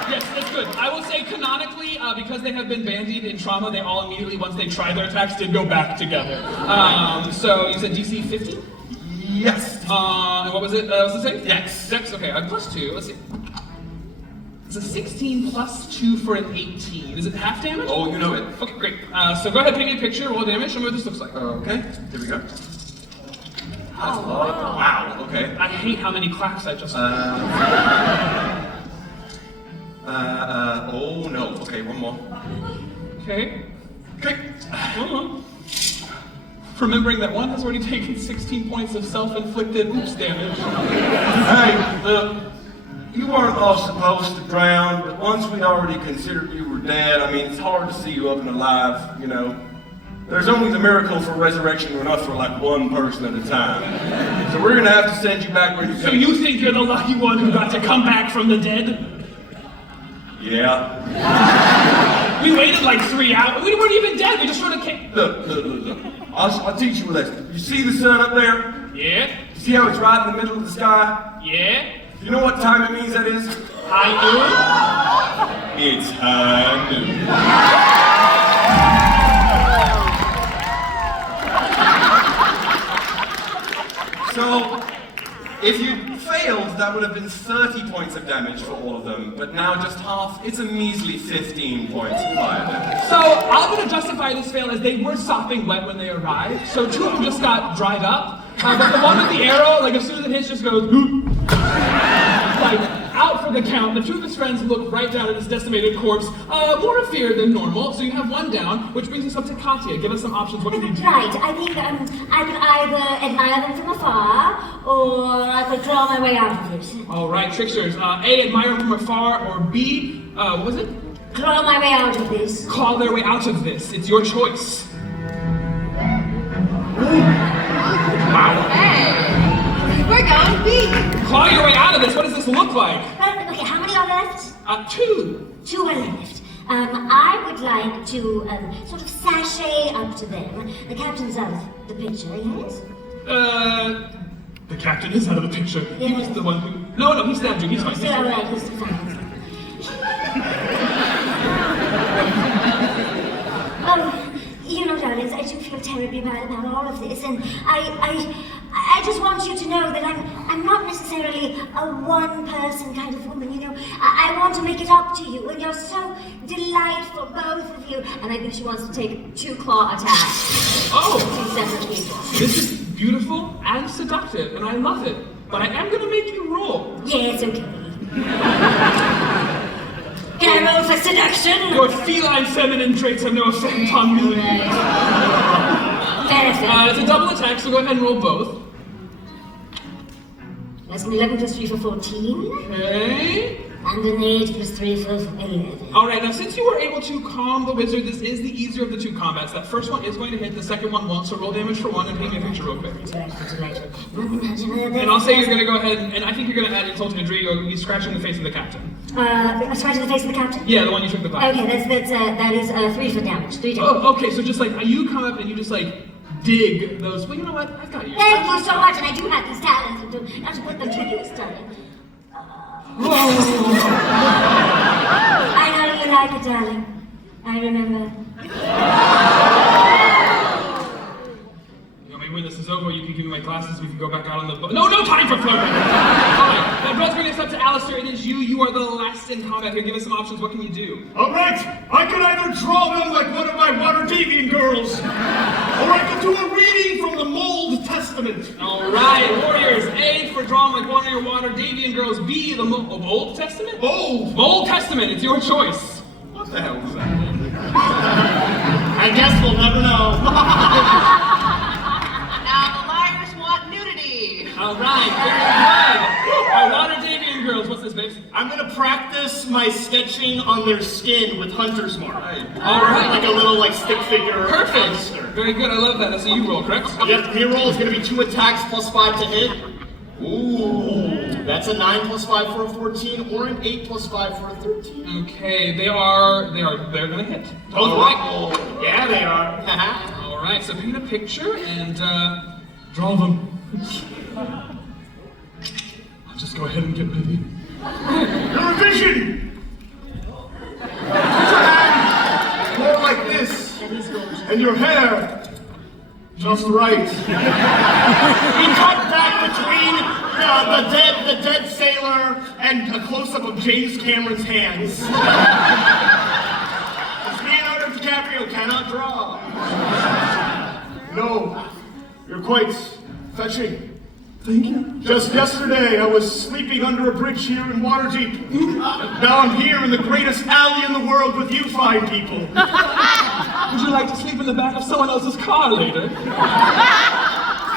Yes, that's good. I will say canonically, because they have been bandied in trauma, they all immediately, once they tried their attacks, did go back together. So you said DC 50? Yes. And what was it? What was the save? Dex. Dex, okay, +2, let's see. It's a 16 + 2 for an 18. Is it half damage? Oh, you know it. Okay, great. So go ahead, paint me a picture, roll damage, show me what this looks like. Okay, here we go. That's a lot of, wow, okay. I hate how many claps I just Oh no, okay, one more. Okay. Okay. Remembering that one has already taken 16 points of self-inflicted oops damage. Hey, look, you weren't all supposed to drown, but once we'd already considered you were dead, I mean, it's hard to see you up and alive, you know. There's only the miracle for resurrection enough for like one person at a time. So we're gonna have to send you back where you So you think you're the lucky one who got to come back from the dead? Yeah. We waited like 3 hours. We weren't even dead. We just sort of came. Look. I'll teach you a lesson. You see the sun up there? Yeah. See how it's right in the middle of the sky? Yeah. You know what time it means that is? High noon. It's high noon. So, if you failed, that would have been 30 points of damage for all of them, but now just half, it's a measly 15 points of fire damage. So I'm going to justify this fail as they were sopping wet when they arrived. So 2 of them just got dried up. But the one with the arrow, like as soon as it hits, just goes, hoop. Like, out for the count. The two of his friends look right down at his decimated corpse, more of fear than normal. So you have one down, which brings us up to Katya. Give us some options. What can you do? Right, I think I could either admire them from afar, or I could draw my way out of it. All right, tricksters. A, admire them from afar, or B, what was it? Draw my way out of this. Claw their way out of this. It's your choice. Wow. Hey, we're going B. Claw your way out of this. What does this look like? Okay, how many are left? 2. 2 are left. I would like to sort of sashay up to them. The captain's out of the picture, yes? The captain is out of the picture. Yeah. He was the one who... No, he stabbed you. He's fine. So, all right, he's fine. You know, darlings, I do feel terribly bad about all of this, and I just want you to know that I'm not necessarily a one-person kind of woman, you know. I want to make it up to you, and you're so delightful, both of you. And I think she wants to take 2 claw attacks. Oh! 2 separate people. This is beautiful and seductive, and I love it. But I am gonna make you roll. Yeah, it's okay. Can I roll for seduction? Your feline feminine traits have no effect on me. Fair. It's a double attack, so go ahead and roll both. That's an 11 plus 3 for 14. Okay. And an 8 plus 3 for 11. Alright, now since you were able to calm the wizard, this is the easier of the 2 combats. That first one is going to hit, the second one won't, so roll damage for 1 and paint me a picture real quick. And I'll say you're going to go ahead, and I think you're going to add insult to injury, or you scratch in the face of the captain. Scratch in the face of the captain? Yeah, the one you took the glass. Okay, that is 3 for damage. 3 damage. Oh, okay, so just like, you come up and you just like, dig those, well, you know what, I've got you. Thank you so much, and I do have these talents, not to put them to use, darling. I know you like it, darling. I remember. You know, maybe when this is over, you can give me my glasses, we can go back out on the boat. No time for flirting! Alright, that does bring us up to Alistair. It is you. You are the last in combat here. Give us some options. What can you do? Alright, I could either draw them like one of my Waterdeep girls, or I could do a reading from the Mold Testament. Alright, warriors. A, for drawing like one of your Waterdeep girls. B, the Mold Testament? Mold Testament. It's your choice. What the hell was that? I guess we'll never know. Now the liars want nudity. Alright, very good. Our Waterdeep girls. What's this, babes? I'm gonna practice my sketching on their skin with Hunter's Mark. Alright. Like a little stick figure. Perfect. Monster. Very good. I love that. That's a you roll, correct? Yep, me roll is gonna be 2 attacks plus 5 to hit. Ooh, that's a 9 plus 5 for a 14, or an 8 plus 5 for a 13. Okay, they're gonna hit. Alright. Yeah, they are. Alright, so paint a picture and draw them. I'll just go ahead and get ready. Your vision! Put your hand more like this, and your hair just right. We cut back between the dead sailor and a close-up of James Cameron's hands. Leonardo DiCaprio cannot draw. No, you're quite fetching. Thank you. Just yesterday, I was sleeping under a bridge here in Waterdeep. Now I'm here in the greatest alley in the world with you fine people. Would you like to sleep in the back of someone else's car later?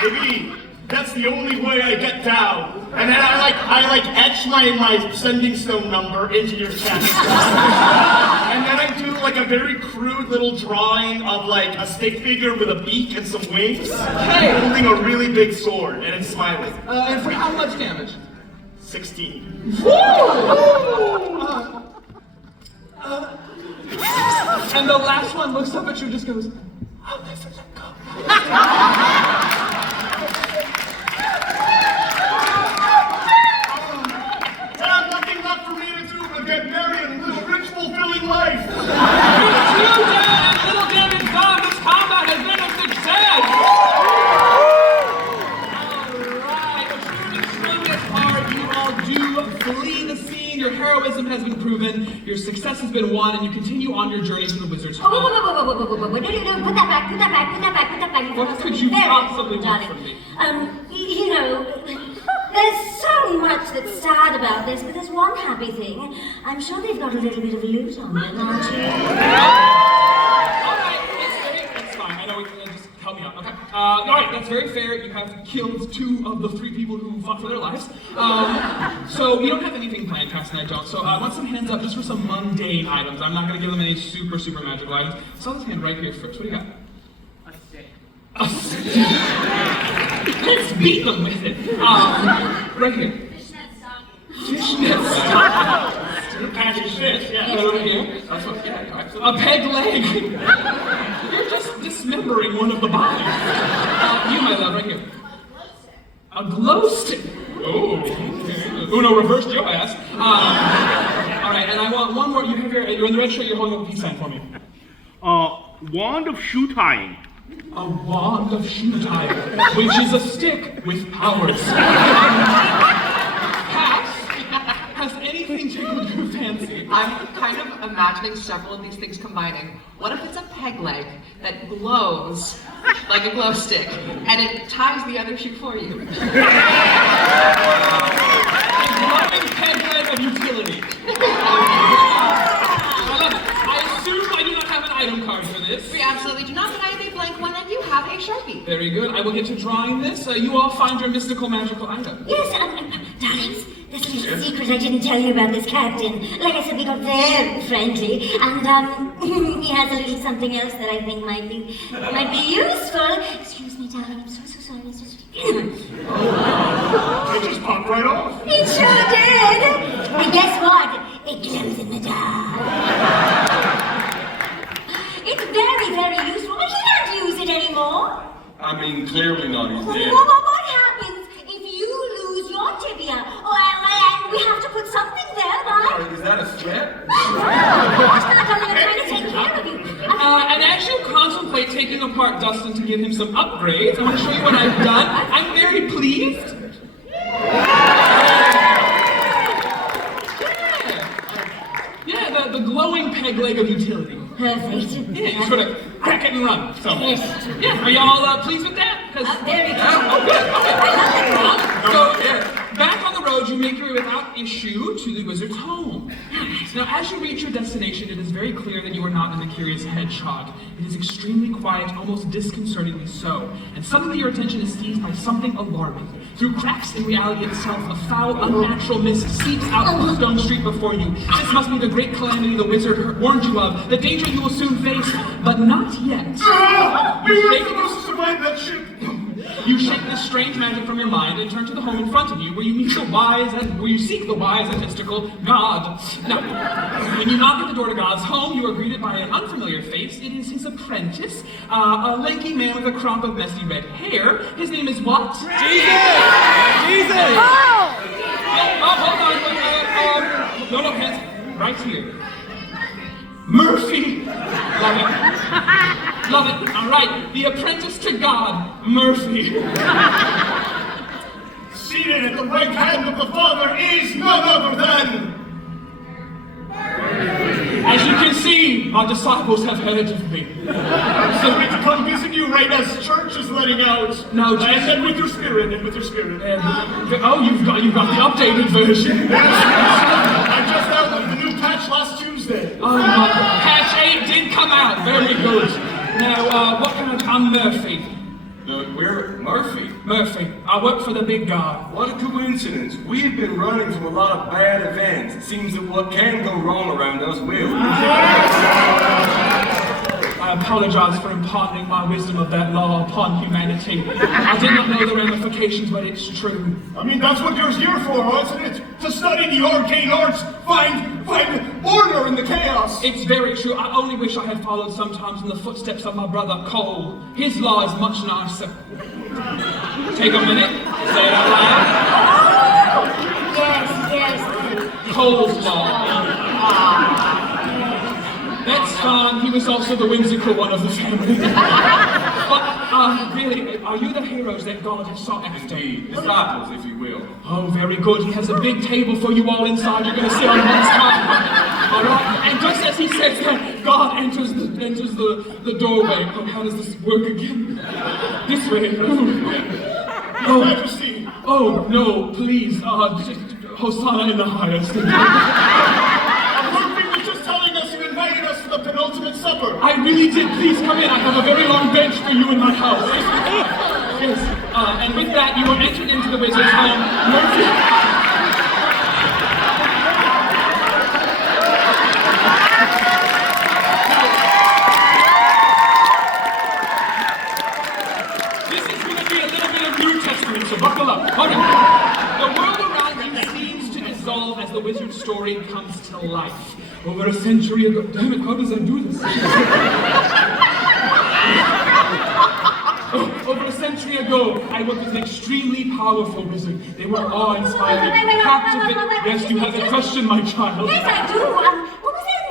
Maybe. That's the only way I get down. And then I etch my sending stone number into your chest. And then I do a very crude little drawing of a stick figure with a beak and some wings. Hey! Holding a really big sword, and it's smiling. And for how much damage? 16. Woo! And the last one looks up at you and just goes, I'll never let go. Nothing left for me to do but get married and live a rich, fulfilling life. You dead and little damage done. This combat has been a success. Alright, achieving extremist part, you all do flee the scene. Your heroism has been proven. Your success has been won, and you continue on your journey to the wizard's hall. No, put that back. What could you possibly want from me? You know, there's so so much that's sad about this, but there's one happy thing. I'm sure they've got a little bit of loot on them, aren't you? Alright, it's fine. I know, just help me out, okay? Alright, that's very fair. You have killed 2 of the 3 people who fought for their lives. So we don't have anything planned, Cass and I don't. So I want some hands up just for some mundane items. I'm not going to give them any super magical items. So this hand right here first. What do you got? A stick. Let's beat them with it. Right here. Fishnet stocking. Patch of fish, yeah. Right over here. That's what, yeah, a peg leg. You're just dismembering one of the bodies. You, my love, right here. A glow stick. Oh, okay. Uno reversed your ass. All right, and I want one more. You're in the red shirt. You're holding up a peace sign for me. Wand of shoe tying. A wand of shoe tying, which is a stick with powers. Cass, has anything tickled your fancy? I'm kind of imagining several of these things combining. What if it's a peg leg that glows like a glow stick, and it ties the other shoe for you? A glowing peg leg of utility. I love it. I assume I do not have an item card for this. We absolutely do not, but I have a blank one, and you have a Sharpie. Very good. I will get to drawing this. You all find your mystical magical item. Yes, darlings, there's a little secret I didn't tell you about this captain. Like I said, we got very friendly, and he has a little something else that I think might be useful. Excuse me, darling, I'm so sorry. It just popped right off. It sure did. And guess what? It glows in the dark. It's very useful, but he can't use it anymore. I mean, clearly not. He's dead. Well, what happens if you lose your tibia? Well, we have to put something there, right? Sorry, is that a threat? Of course not, darling. I'm trying to take care of you. And as you contemplate taking apart Dustin to give him some upgrades, I want to show you what I've done. I'm very pleased. Yeah, the glowing peg leg of utility. Perfect. Yeah, you sort of crack it and run. So, Yes. yeah, are y'all pleased with that? Very good. Oh, good. Okay. So, back on the road, you make your way without issue to the wizard's home. Now, as you reach your destination, it is very clear that you are not in the Curious Hedgehog. It is extremely quiet, almost disconcertingly so. And suddenly your attention is seized by something alarming. Through cracks in reality itself, a foul, unnatural mist seeps out of the stone street before you. This must be the great calamity the wizard warned you of, the danger you will soon face, but not yet. We were supposed to survive that ship. You shake this strange magic from your mind and turn to the home in front of you, where you seek the wise and mystical God. Now, when you knock at the door to God's home, you are greeted by an unfamiliar face. It is his apprentice, a lanky man with a crop of messy red hair. His name is what? Jesus! Oh, hold on. No, hands right here. Murphy! Love it. Love it. All right. The apprentice to God, Murphy. Seated at the right hand of the Father is none other than... As you can see, my disciples have heard of me. I'm sorry to come visit you right as church is letting out. No, and with your spirit. Oh, you've got the updated version. Yes. I just downloaded the new patch last Tuesday. Oh, my patch 8 did come out. Very good. Now, what kind of... I'm Murphy. We're Murphy. Murphy. I work for the big guy. What a coincidence. We've been running from a lot of bad events. It seems that what can go wrong around us will. I apologize for imparting my wisdom of that law upon humanity. I did not know the ramifications, but it's true. I mean, that's what you're here for, isn't it? To study the arcane arts, find order in the chaos. It's very true. I only wish I had followed sometimes in the footsteps of my brother Cole. His law is much nicer. Take a minute, say it out loud. Yes. Cole's law. That's fine. He was also the whimsical one of the family. But, really, are you the heroes that God has sought after? Indeed. Disciples, if you will. Oh, very good. He has a big table for you all inside. You're going to sit on one side. All right? And just as he says that, God enters the doorway. Oh, how does this work again? This way. Your Majesty, Oh, no, please, Hosanna in the highest. Murphy was just telling us you invited us to the penultimate supper. I really did. Please come in. I have a very long bench for you in my house. Yes. And with that, you are entered into the wizard's home. Murphy. This is going to be a little bit of New Testament, so buckle up. Okay. The world around you seems to dissolve as the wizard's story comes to life. Over a century ago, damn it, how does I do this? Over a century ago, I worked with an extremely powerful wizard. They were awe-inspiring, captivating. Yes, you have a question, my child. Yes, I do. What was their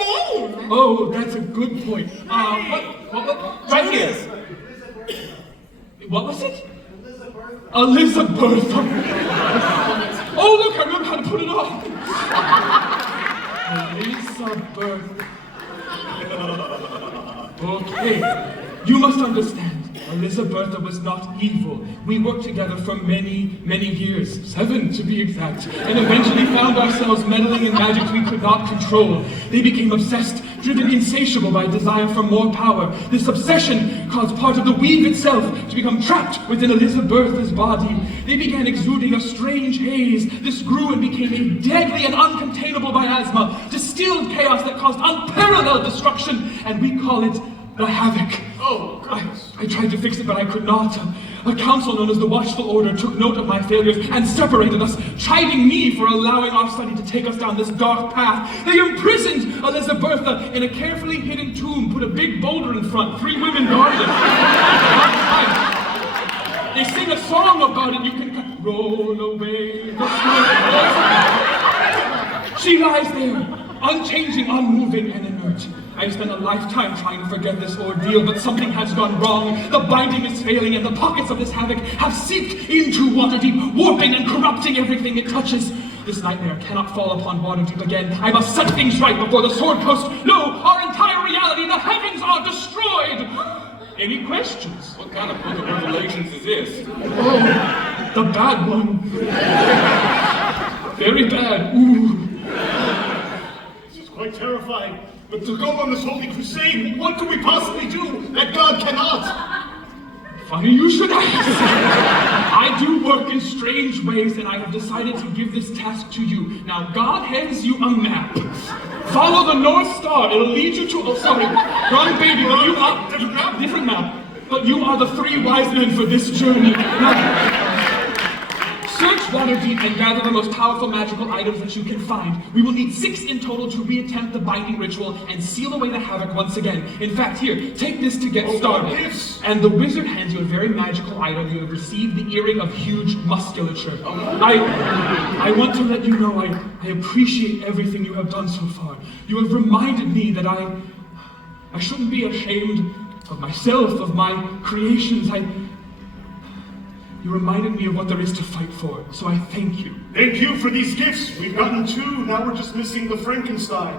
name? Oh, that's a good point. Right here. What was it? Elizabeth. Oh, look, I remember how to put it on. Elizabeth. Okay, you must understand. Elizabeth was not evil. We worked together for many, many years, 7 to be exact, and eventually found ourselves meddling in magics we could not control. They became obsessed, driven insatiable by desire for more power. This obsession caused part of the weave itself to become trapped within Elizabeth's body. They began exuding a strange haze. This grew and became a deadly and uncontainable miasma, distilled chaos that caused unparalleled destruction, and we call it the Havoc. Oh, goodness. I tried to fix it, but I could not. A council known as the Watchful Order took note of my failures and separated us, chiding me for allowing our study to take us down this dark path. They imprisoned Elizabetha in a carefully hidden tomb, put a big boulder in front, 3 women guarded it. They sing a song about it. You can roll away the snow. She lies there, unchanging, unmoving, and inert. I've spent a lifetime trying to forget this ordeal, but something has gone wrong. The binding is failing, and the pockets of this havoc have seeped into Waterdeep, warping and corrupting everything it touches. This nightmare cannot fall upon Waterdeep again. I must set things right before the Sword Coast know our entire reality. The heavens are destroyed. Any questions? What kind of book of Revelations is this? Oh, the bad one. Very bad. Ooh. This is quite terrifying. But to go on this holy crusade, what could we possibly do that God cannot? Funny you should ask. I do work in strange ways, and I have decided to give this task to you. Now, God hands you a map. Follow the North Star. It'll lead you to... Oh, sorry. Wrong baby, but you are... Different map. But you are the 3 wise men for this journey. Now, search Waterdeep and gather the most powerful magical items that you can find. We will need 6 in total to reattempt the binding ritual and seal away the havoc once again. In fact, here, take this to get started. Yes. And the wizard hands you a very magical item. You have received the earring of huge musculature. I want to let you know I appreciate everything you have done so far. You have reminded me that I shouldn't be ashamed of myself, of my creations. You reminded me of what there is to fight for, so I thank you. Thank you for these gifts. We've gotten 2, now we're just missing the Frankenstein.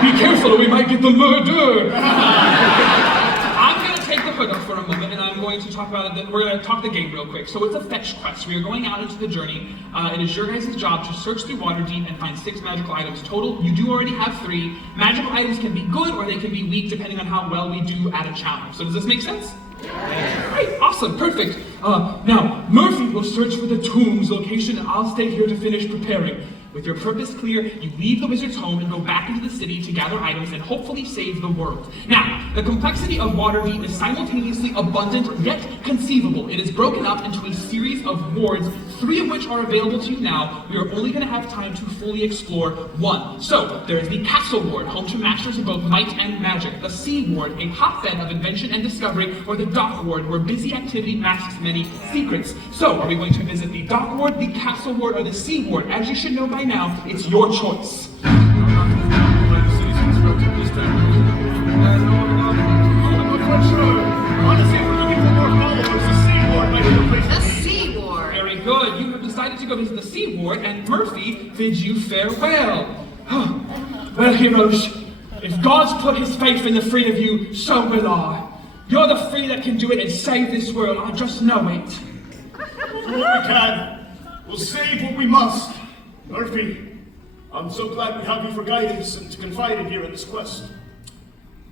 Be careful or we might get the murder! I'm going to take the hood off for a moment and I'm going to talk about it. We're going to talk the game real quick. So it's a fetch quest. We are going out into the journey. It is your guys' job to search through Waterdeep and find 6 magical items total. You do already have 3. Magical items can be good or they can be weak depending on how well we do at a challenge. So does this make sense? Great, awesome, perfect. Now, Murphy will search for the tomb's location and I'll stay here to finish preparing. With your purpose clear, you leave the wizard's home and go back into the city to gather items and hopefully save the world. Now, the complexity of Waterdeep is simultaneously abundant yet conceivable. It is broken up into a series of wards, 3 of which are available to you now. We are only going to have time to fully explore 1. So, there is the Castle Ward, home to masters of both might and magic. The Sea Ward, a hotbed of invention and discovery, or the Dock Ward, where busy activity masks many secrets. So, are we going to visit the Dock Ward, the Castle Ward, or the Sea Ward? As you should know by now, it's your choice. The Sea Ward. Very good. You have decided to go visit the Sea Ward, and Murphy bids you farewell. Well, heroes, if God's put his faith in the 3 of you, so will I. You're the 3 that can do it and save this world. I just know it. Do what we can. We'll save what we must. Murphy, I'm so glad we have you for guidance and to confide in here in this quest.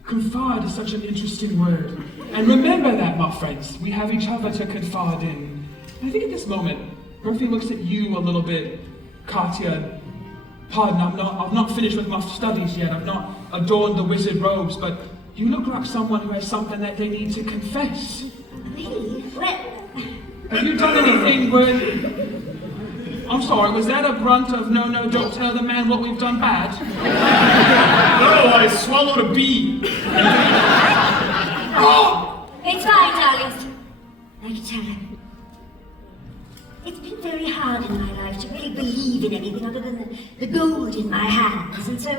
Confide is such an interesting word. And remember that, my friends. We have each other to confide in. And I think at this moment, Murphy looks at you a little bit. Katya, pardon, I've not finished with my studies yet. I've not adorned the wizard robes, but you look like someone who has something that they need to confess. Really? Well, Have you done anything worthy? I'm sorry, was that a grunt of no, don't tell the man what we've done bad? No, I swallowed a bee. oh, it's fine, darlings. I can tell him. It's been very hard in my life to really believe in anything other than the gold in my hands. And so,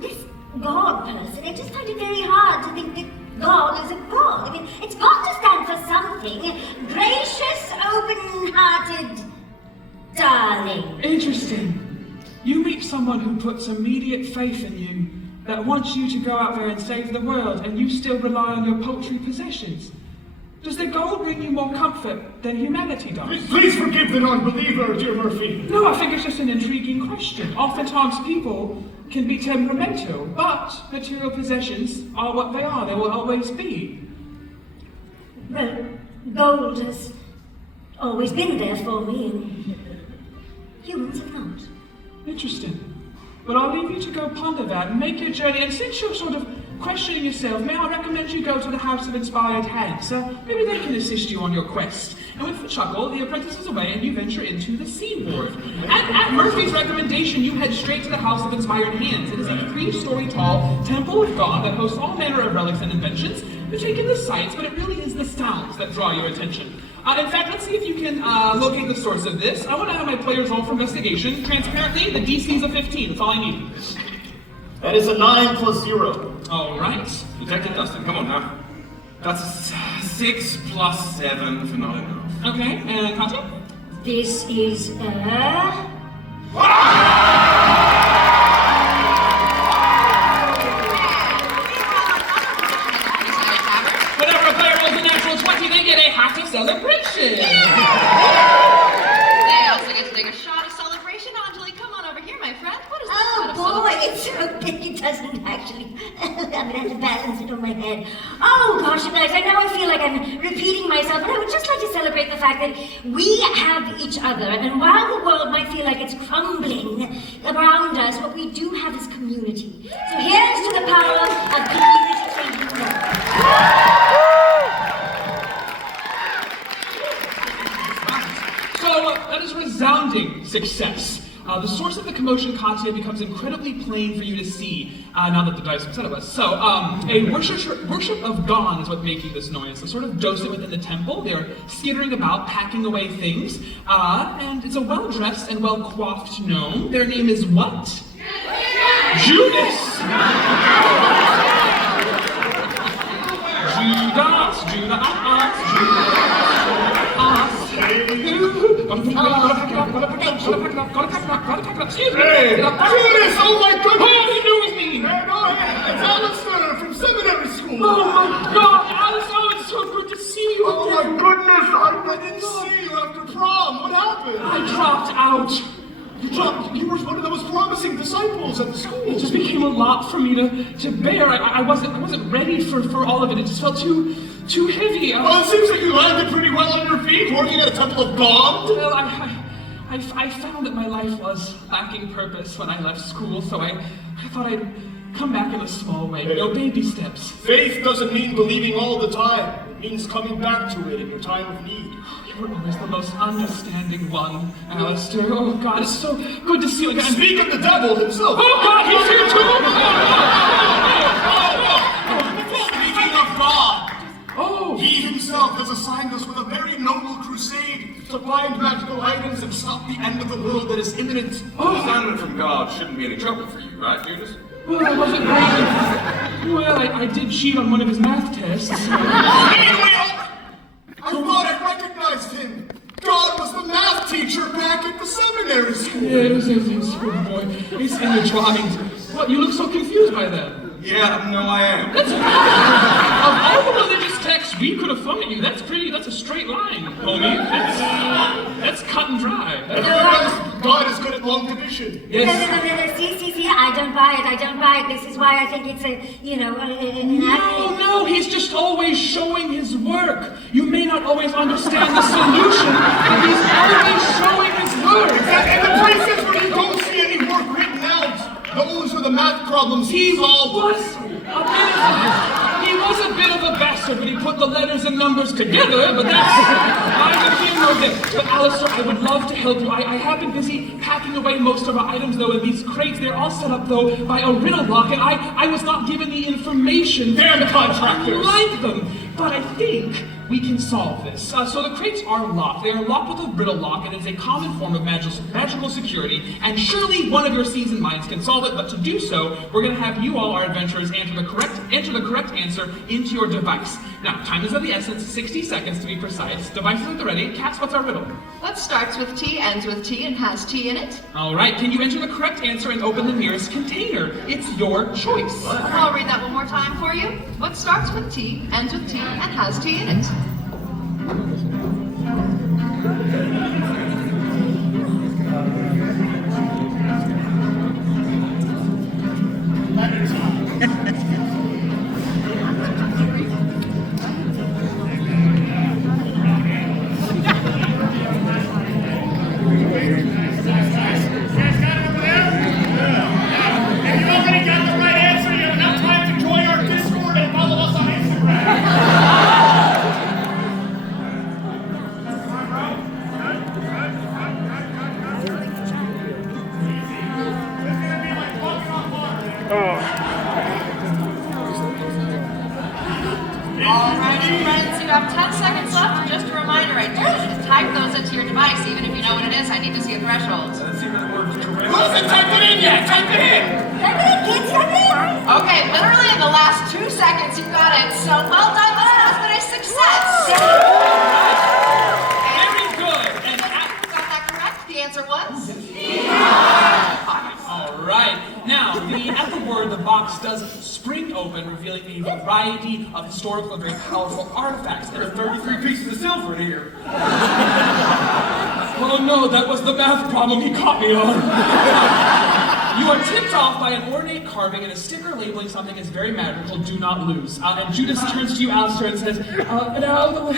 this God person, I just find it very hard to think that God is a God. I mean, it's got to stand for something. Gracious, open-hearted darling. Interesting. You meet someone who puts immediate faith in you, that wants you to go out there and save the world, and you still rely on your paltry possessions. Does the gold bring you more comfort than humanity does? Please forgive the non-believer, dear Murphy. No, I think it's just an intriguing question. Oftentimes people can be temperamental, but material possessions are what they are. They will always be. Well, gold has always been there for me, and humans have not. Interesting. But I'll leave you to go ponder that and make your journey. And since you're sort of questioning yourself, may I recommend you go to the House of Inspired Hands? Maybe they can assist you on your quest. And with a chuckle, the apprentice is away and you venture into the seaboard. At Murphy's recommendation, you head straight to the House of Inspired Hands. It is a 3-story tall temple of God that hosts all manner of relics and inventions. You take in the sights, but it really is the sounds that draw your attention. In fact, let's see if you can locate the source of this. I want to have my players roll for investigation. Transparently, the DC is a 15. That's all I need. That is a 9 plus 0. All right. Detective Dustin, come on now. That's 6 plus 7 for not enough. Okay, and Katya? This is a... Whenever a player rolls a natural 20, they get a hat of celebration. They also get to take a shot of celebration. Anjali, come on over here, my friend. What is this shot of Oh boy, celebration? it's so big it doesn't actually... I'm gonna have to balance it on my head. Oh gosh, you guys, I know I feel like I'm repeating myself, but I would just like to celebrate the fact that we have each other, and while the world might feel like it's crumbling around us, what we do have is community. So here's to the power of community changing the world. So, that is resounding success. The source of the commotion, Katya, becomes incredibly plain for you to see now that the dice have said of us. So, a worship of God is what's making this noise. A sort of docent within the temple. They're skittering about, packing away things. And it's a well-dressed and well-coiffed gnome. Their name is what? Judas! Excuse me. Hey, Judas! Oh my goodness! How do you know it's me? Hey, go ahead. It's Alistair from seminary school. Oh my God, Alice! Oh, it's so good to see you Oh again. my goodness! I didn't see you after prom. What happened? I dropped out. You were one of the most promising disciples at the school. It just became a lot for me to bear. I wasn't ready for all of it. It just felt too heavy. Well, it seems like you landed pretty well on your feet, working at a temple of God. Well, I found that my life was lacking purpose when I left school, so I thought I'd come back in a small way, baby steps. Faith doesn't mean believing all the time. It means coming back to it in your time of need. You were always the most understanding one, Alistair. Oh God, it's so good to see you again. Speak of the devil himself. Oh God, he's here too! Speaking of God, Oh! he himself has assigned us with a very noble crusade to find magical items and stop the end of the world that is imminent. Assignment from God shouldn't be any trouble for you, right, Judas? Well, I wasn't great. Well, I did cheat on one of his math tests. I thought I recognized him. God was the math teacher back at the seminary school. Yeah, it was good boy. He's intertwined. What, you look so confused by that? Yeah, no, I am. That's of all the religious texts we could have thrown at you. That's a straight line, homie. That's cut and dry. God is good at long division. Yes. No, see, I don't buy it. This is why I think it's No, he's just always showing his work. You may not always understand the solution, but he's always showing his work. And the places where you don't see any work written out, those are the math problems he solved. He was a bit of a bastard when he put the letters and numbers together, but that's neither here nor there. But Alistair, I would love to help you. I have been busy packing away most of our items, though, in these crates. They're all set up, though, by a riddle lock, and I was not given the information. Damn the contractors! Like them. But I think we can solve this. So the crates are locked. They are locked with a riddle lock, and it is a common form of magical security, and surely one of your seasoned minds can solve it, but to do so, we're going to have you all, our adventurers, enter the correct answer into your device. Now, time is of the essence, 60 seconds to be precise. Devices at the ready. Cass, what's our riddle? What starts with T, ends with T, and has T in it? All right, can you enter the correct answer and open the nearest container? It's your choice. I'll read that one more time for you. What starts with T, ends with T, and has T in it? Of historical, very powerful artifacts. There are 33 pieces of silver in here. Oh no, that was the math problem he caught me on. You are tipped off by an ornate carving and a sticker labeling something as very magical, do not lose. And Judas turns to you, Alistair, and says, now,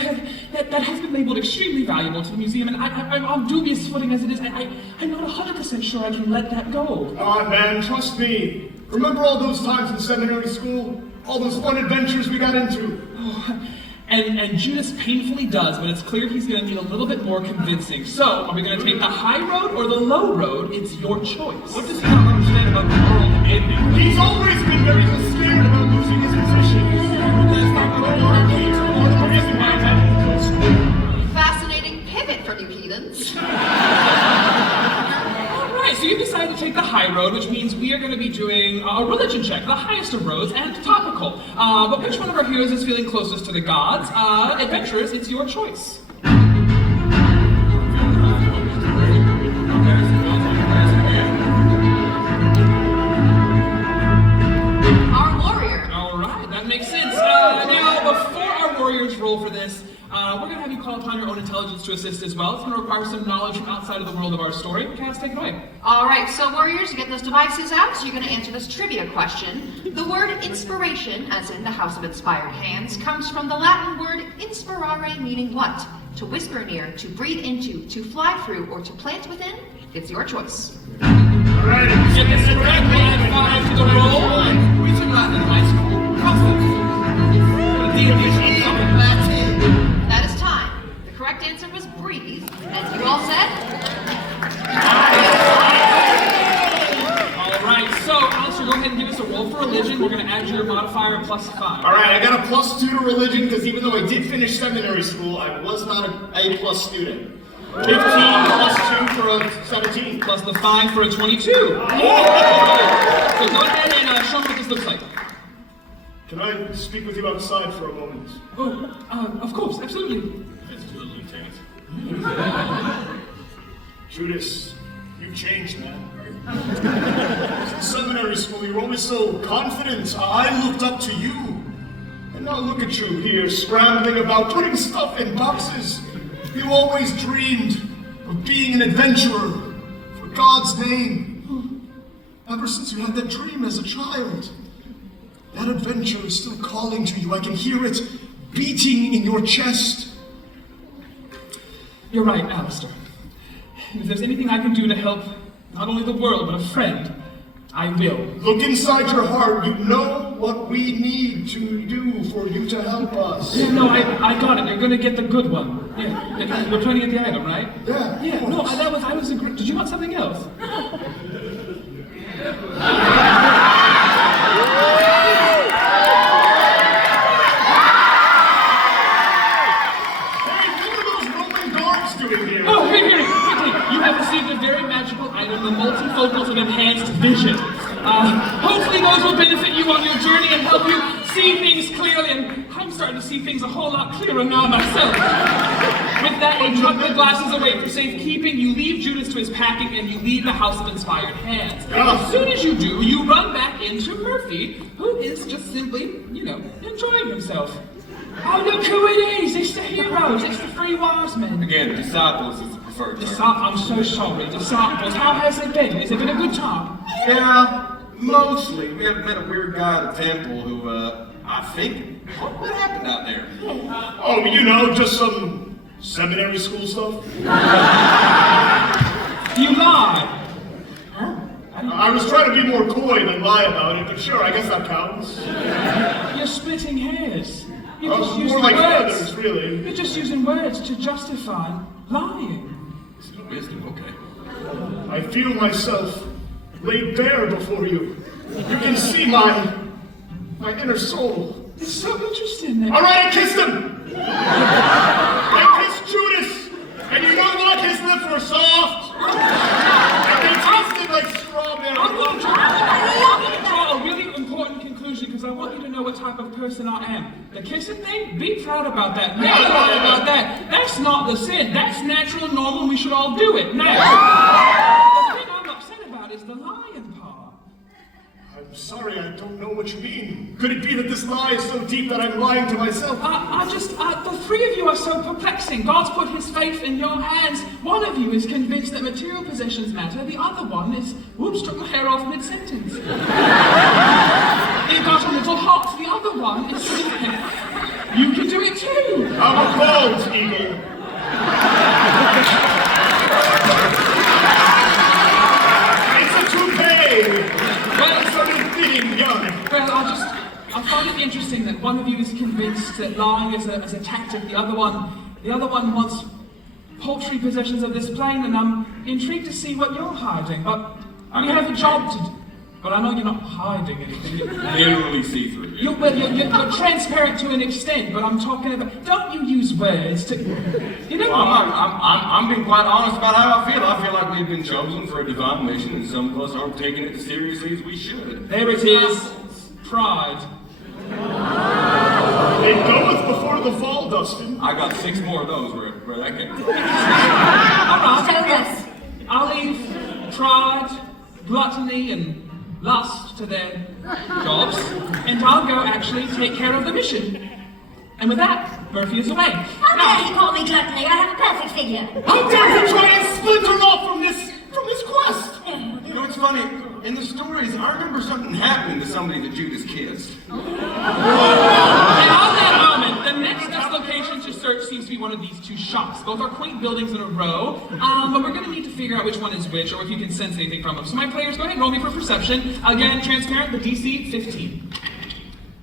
that has been labeled extremely valuable to the museum, and I'm on dubious footing as it is, and I'm not 100% sure I can let that go. Man, trust me. Remember all those times in seminary school? All those fun adventures we got into. Oh, and Judas painfully does, but it's clear he's going to need a little bit more convincing. So, are we going to take the high road or the low road? It's your choice. What does he not understand about the world ending? He's always been very scared about losing his position. Fascinating pivot from you heathens. So you decided to take the high road, which means we are going to be doing a religion check, the highest of roads, and topical. But which one of our heroes is feeling closest to the gods? Adventurers, it's your choice. Our warrior. All right, that makes sense. Now, before our warriors roll for this, we're going to have you call upon your own intelligence to assist as well. It's going to require some knowledge from outside of the world of our story. Cass, take it away. All right, so warriors, you get those devices out, so you're going to answer this trivia question. The word inspiration, as in the house of inspired hands, comes from the Latin word inspirare, meaning what? To whisper near, to breathe into, to fly through, or to plant within? It's your choice. All right, Get this correctly and 5 to the roll. We took Latin in high school. That is time. The correct answer was breathe, and you all said? All right, so Alistair, go ahead and give us a roll for religion. We're going to add your modifier +5. All right, I got a +2 to religion because even though I did finish seminary school, I was not an A+ student. 15 +2 for a 17. Plus the 5 for a 22. So go ahead and show me what this looks like. Can I speak with you outside for a moment? Oh, of course, absolutely. Judas, you've changed, man. Since seminary school, you were always so confident. I looked up to you. And Now look at you here, scrambling about, putting stuff in boxes. You always dreamed of being an adventurer, for God's name. Ever since you had that dream as a child. That adventure is still calling to you. I can hear it beating in your chest. You're right, Alistair. If there's anything I can do to help not only the world, but a friend, I will. Look inside your heart. You know what we need to do for you to help us. Yeah, no, I got it. You're gonna get the good one. Yeah, we're trying to get the item, right? Yeah. Yeah, no, I was agreeing. Did you want something else? Oh, here. You have received a very magical item, the multifocals of enhanced vision. Hopefully those will benefit you on your journey and help you see things clearly, and I'm starting to see things a whole lot clearer now myself. With that, you tuck the glasses away for safekeeping, you leave Judas to his packing, and you leave the House of Inspired Hands. As soon as you do, you run back into Murphy, who is just simply, enjoying himself. Oh, look who it is! It's the heroes! It's the three wise men! Again, disciples is the preferred term. I'm so sorry, disciples. How has it been? Has it been a good time? Yeah, mostly. We have met a weird guy at the temple who, I think, what happened out there? Oh, just some seminary school stuff. You lied! I was trying to be more coy than lie about it, but sure, I guess that counts. You're splitting hairs. You're just More using like words. feathers, really. You're just using words to justify lying. Wisdom, okay. I feel myself laid bare before you. You can see my inner soul. It's so interesting that... All right, I kissed him. I kissed Judas, and you know what? His lips were soft, and they tasted like strawberry. I'm going to draw a really important conclusion because I want you to know what type of person I am. The kissing thing, be proud about that. Never lie about that. That's not the sin. That's natural and normal, and we should all do it. Now, the thing I'm upset about is the lying part. I'm sorry, I don't know what you mean. Could it be that this lie is so deep that I'm lying to myself? The three of you are so perplexing. God's put his faith in your hands. One of you is convinced that material possessions matter. The other one is, whoops, took my hair off mid-sentence. It got a little hot. The other one is, you can do it too. I'm a bald eagle. It's a toupee. Well, something fitting, young. Well, I find it interesting that one of you is convinced that lying is a tactic. The other one wants paltry possessions of this plane, and I'm intrigued to see what you're hiding. But we have a job to do. But I know you're not hiding anything. Literally see-through. You're transparent to an extent, but I'm talking about. Don't you use words to. I'm being quite honest about how I feel. I feel like we've been chosen for a divine mission, and some of us aren't taking it as seriously as we should. There it is. Pride. It goeth before the fall, Dustin. I got 6 more of those where that came from. Yes. I'll leave pride, gluttony, and lust to their jobs, and I'll go actually take care of the mission. And with that, Murphy is away. How dare you call me gluttony? I have a perfect figure. How dare you try and splinter off from this quest? You know, it's funny, in the stories, I remember something happening to somebody that Judas kissed. And on that moment, the next best location to search seems to be one of these 2 shops. Both are quaint buildings in a row, but we're going to need to figure out which one is which, or if you can sense anything from them. So my players, go ahead and roll me for perception. Again, transparent, the DC, 15.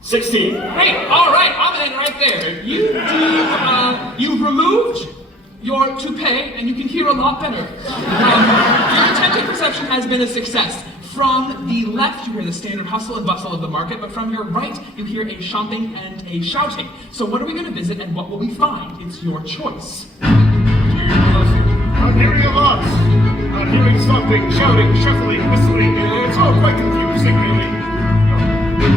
16. Hey, all right, I'm in right there. You've removed your toupee, and you can hear a lot better. Your detective perception has been a success. From the left, you hear the standard hustle and bustle of the market, but from your right, you hear a chomping and a shouting. So what are we going to visit, and what will we find? It's your choice. I'm hearing a lot. I'm hearing stomping, shouting, shuffling, whistling. It's all quite confusing, really.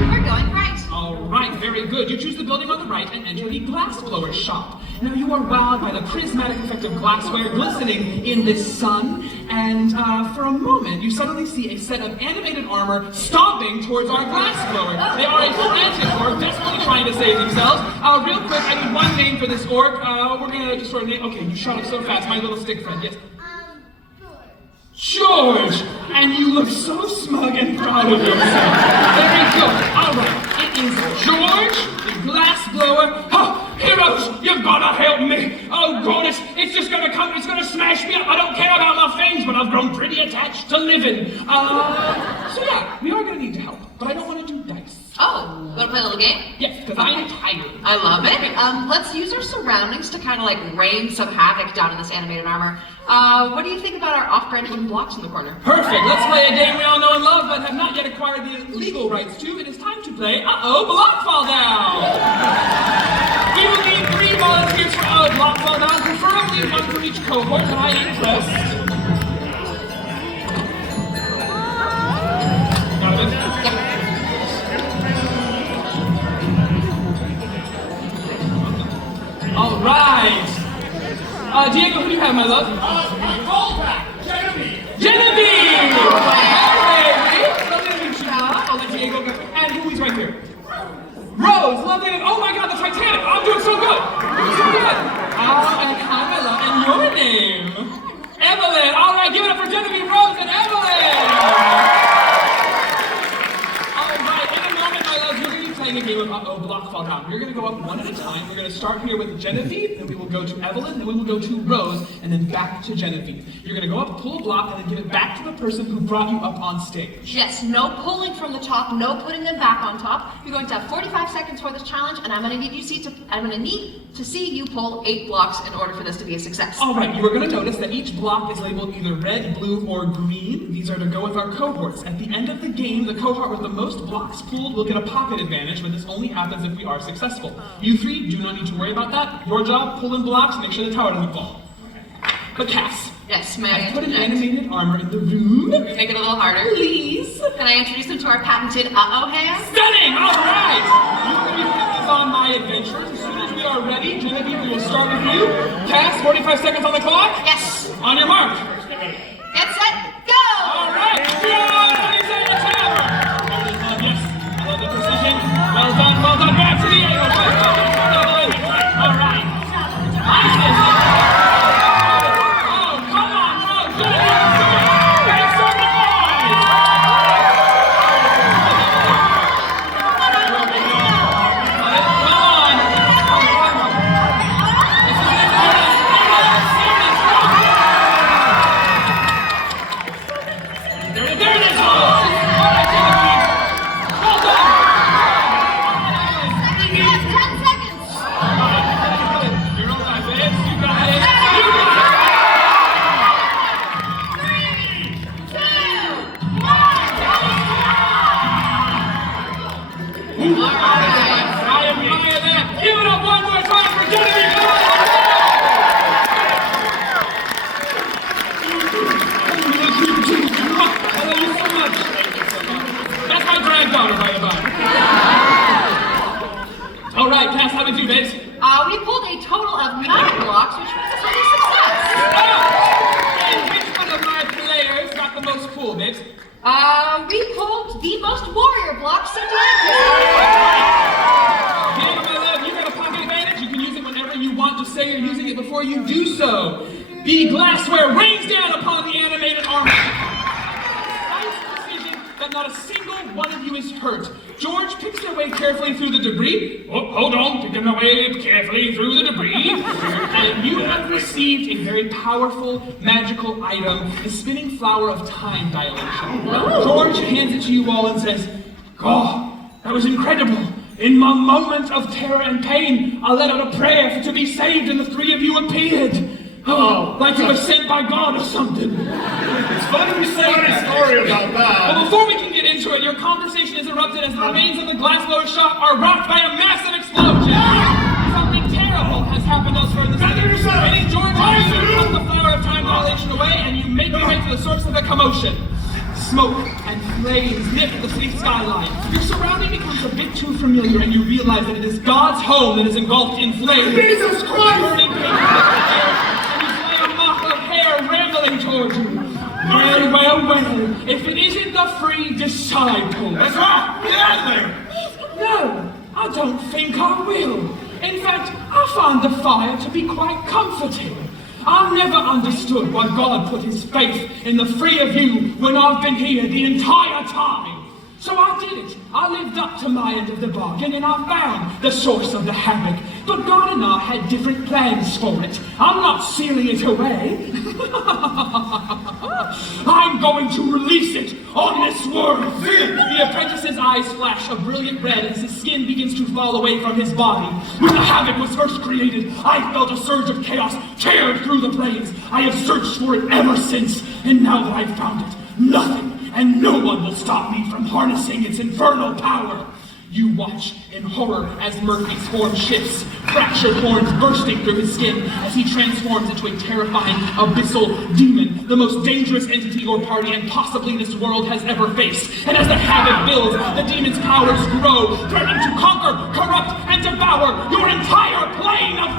We're going right. All right, very good. You choose the building on the right and enter the Glassblower shop. Now you are wowed by the prismatic effect of glassware glistening in this sun, and for a moment, you suddenly see a set of animated armor stomping towards our Glassblower. They are a frantic orc, desperately trying to save themselves. Real quick, I need one name for this orc. We're gonna just sort of name. Okay, you shot up so fast, my little stick friend. Yes. George! And you look so smug and proud of yourself. Very good. All right, it is George, the Glassblower. Oh, heroes, you've gotta help me. Oh, goodness, it's just gonna come, it's gonna smash me up. I don't care about my fangs, but I've grown pretty attached to living. So yeah, we are gonna need help, but I don't want to do dice. Oh, wanna play a little game? Yes, because I am tired. I love it. Let's use our surroundings to kind of like rain some havoc down in this animated armor. What do you think about our off-brand wooden blocks in the corner? Perfect. Let's play a game we all know and love, but have not yet acquired the legal rights to. It is time to play Block Fall Down. We will need 3 volunteers for Block Fall Down, preferably 1 for each cohort, but I am impressed. Got it? All right. Diego, who do you have, my love? Genevieve! Genevieve! Hey, lovely to meet you. I'll let Diego go. And who is right here? Rose, lovely to... Oh my God, the Titanic! I'm doing so good! Doing so good! And hi, my love. And your name? Evelyn! All right, give it up for Genevieve, Rose, and Evelyn! Playing a game of Block Fall Down. We're going to go up one at a time. We're going to start here with Genevieve, then we will go to Evelyn, then we will go to Rose, and then back to Genevieve. You're going to go up, pull a block, and then give it back to the person who brought you up on stage. Yes, no pulling from the top, no putting them back on top. You're going to have 45 seconds for this challenge, and I'm going to need to see you pull 8 blocks in order for this to be a success. All right, you are going to notice that each block is labeled either red, blue, or green. These are to go with our cohorts. At the end of the game, the cohort with the most blocks pulled will get a pocket advantage, but this only happens if we are successful. You 3 do not need to worry about that. Your job, pull in blocks, make sure the tower doesn't fall. But Cass. Yes, may I put an animated armor in the room. Make it a little harder. Please. Can I introduce them to our patented hand? Stunning! All right! You will be with us on my adventures. As soon as we are ready, Genevieve, we will start with you. Cass, 45 seconds on the clock. Yes. On your mark. Get set, go! All right! Everybody's in the tavern! Yes, I love the precision. Well done, well done. Back to the angle. All right. We pulled a total of 9 blocks, which was a success. And which one of my players got the most cool bits? We pulled the most warrior blocks, so Diego, my love, you got a pocket advantage. You can use it whenever you want to say you're using it before you do so. The glassware rains down upon the animated armor. That not a single one of you is hurt. George picks their way carefully through the debris. Oh, hold on, picking their way carefully through the debris. And you have received a very powerful, magical item, the spinning flower of time dilation. George hands it to you all and says, "Oh, that was incredible. In my moment of terror and pain, I let out a prayer to be saved, and the 3 of you appeared. Oh, like you were sent by God or something." It's funny you say a story about that. Well, before we can get into it, your conversation is interrupted as the remains of the Glassblower shop are rocked by a massive explosion. Something terrible has happened elsewhere in the city. Getting George and you put the flower of time violation away, and you make your way to the source of the commotion. Smoke and flames lift the city skyline. Your surrounding becomes a bit too familiar, and you realize that it is God's home that is engulfed in flames. Jesus Christ! Burning paper in the air, and you slay a moth of hair rambling towards you. Well, well, well, if it isn't the free disciple. That's right! Get out of there! No, I don't think I will. In fact, I find the fire to be quite comforting. I've never understood why God put his faith in the three of you when I've been here the entire time. So I did it. I lived up to my end of the bargain and I found the source of the havoc. But God and I had different plans for it. I'm not sealing it away. I'm going to release it on this world. The apprentice's eyes flash a brilliant red as his skin begins to fall away from his body. When the havoc was first created, I felt a surge of chaos tear through the blades. I have searched for it ever since, and now that I've found it, nothing and no one will stop me from harnessing its infernal power. You watch in horror as Murphy's form shifts, fractured horns bursting through his skin as he transforms into a terrifying abyssal demon, the most dangerous entity your party and possibly this world has ever faced. And as the havoc builds, the demon's powers grow, threatening to conquer, corrupt, and devour your entire plane of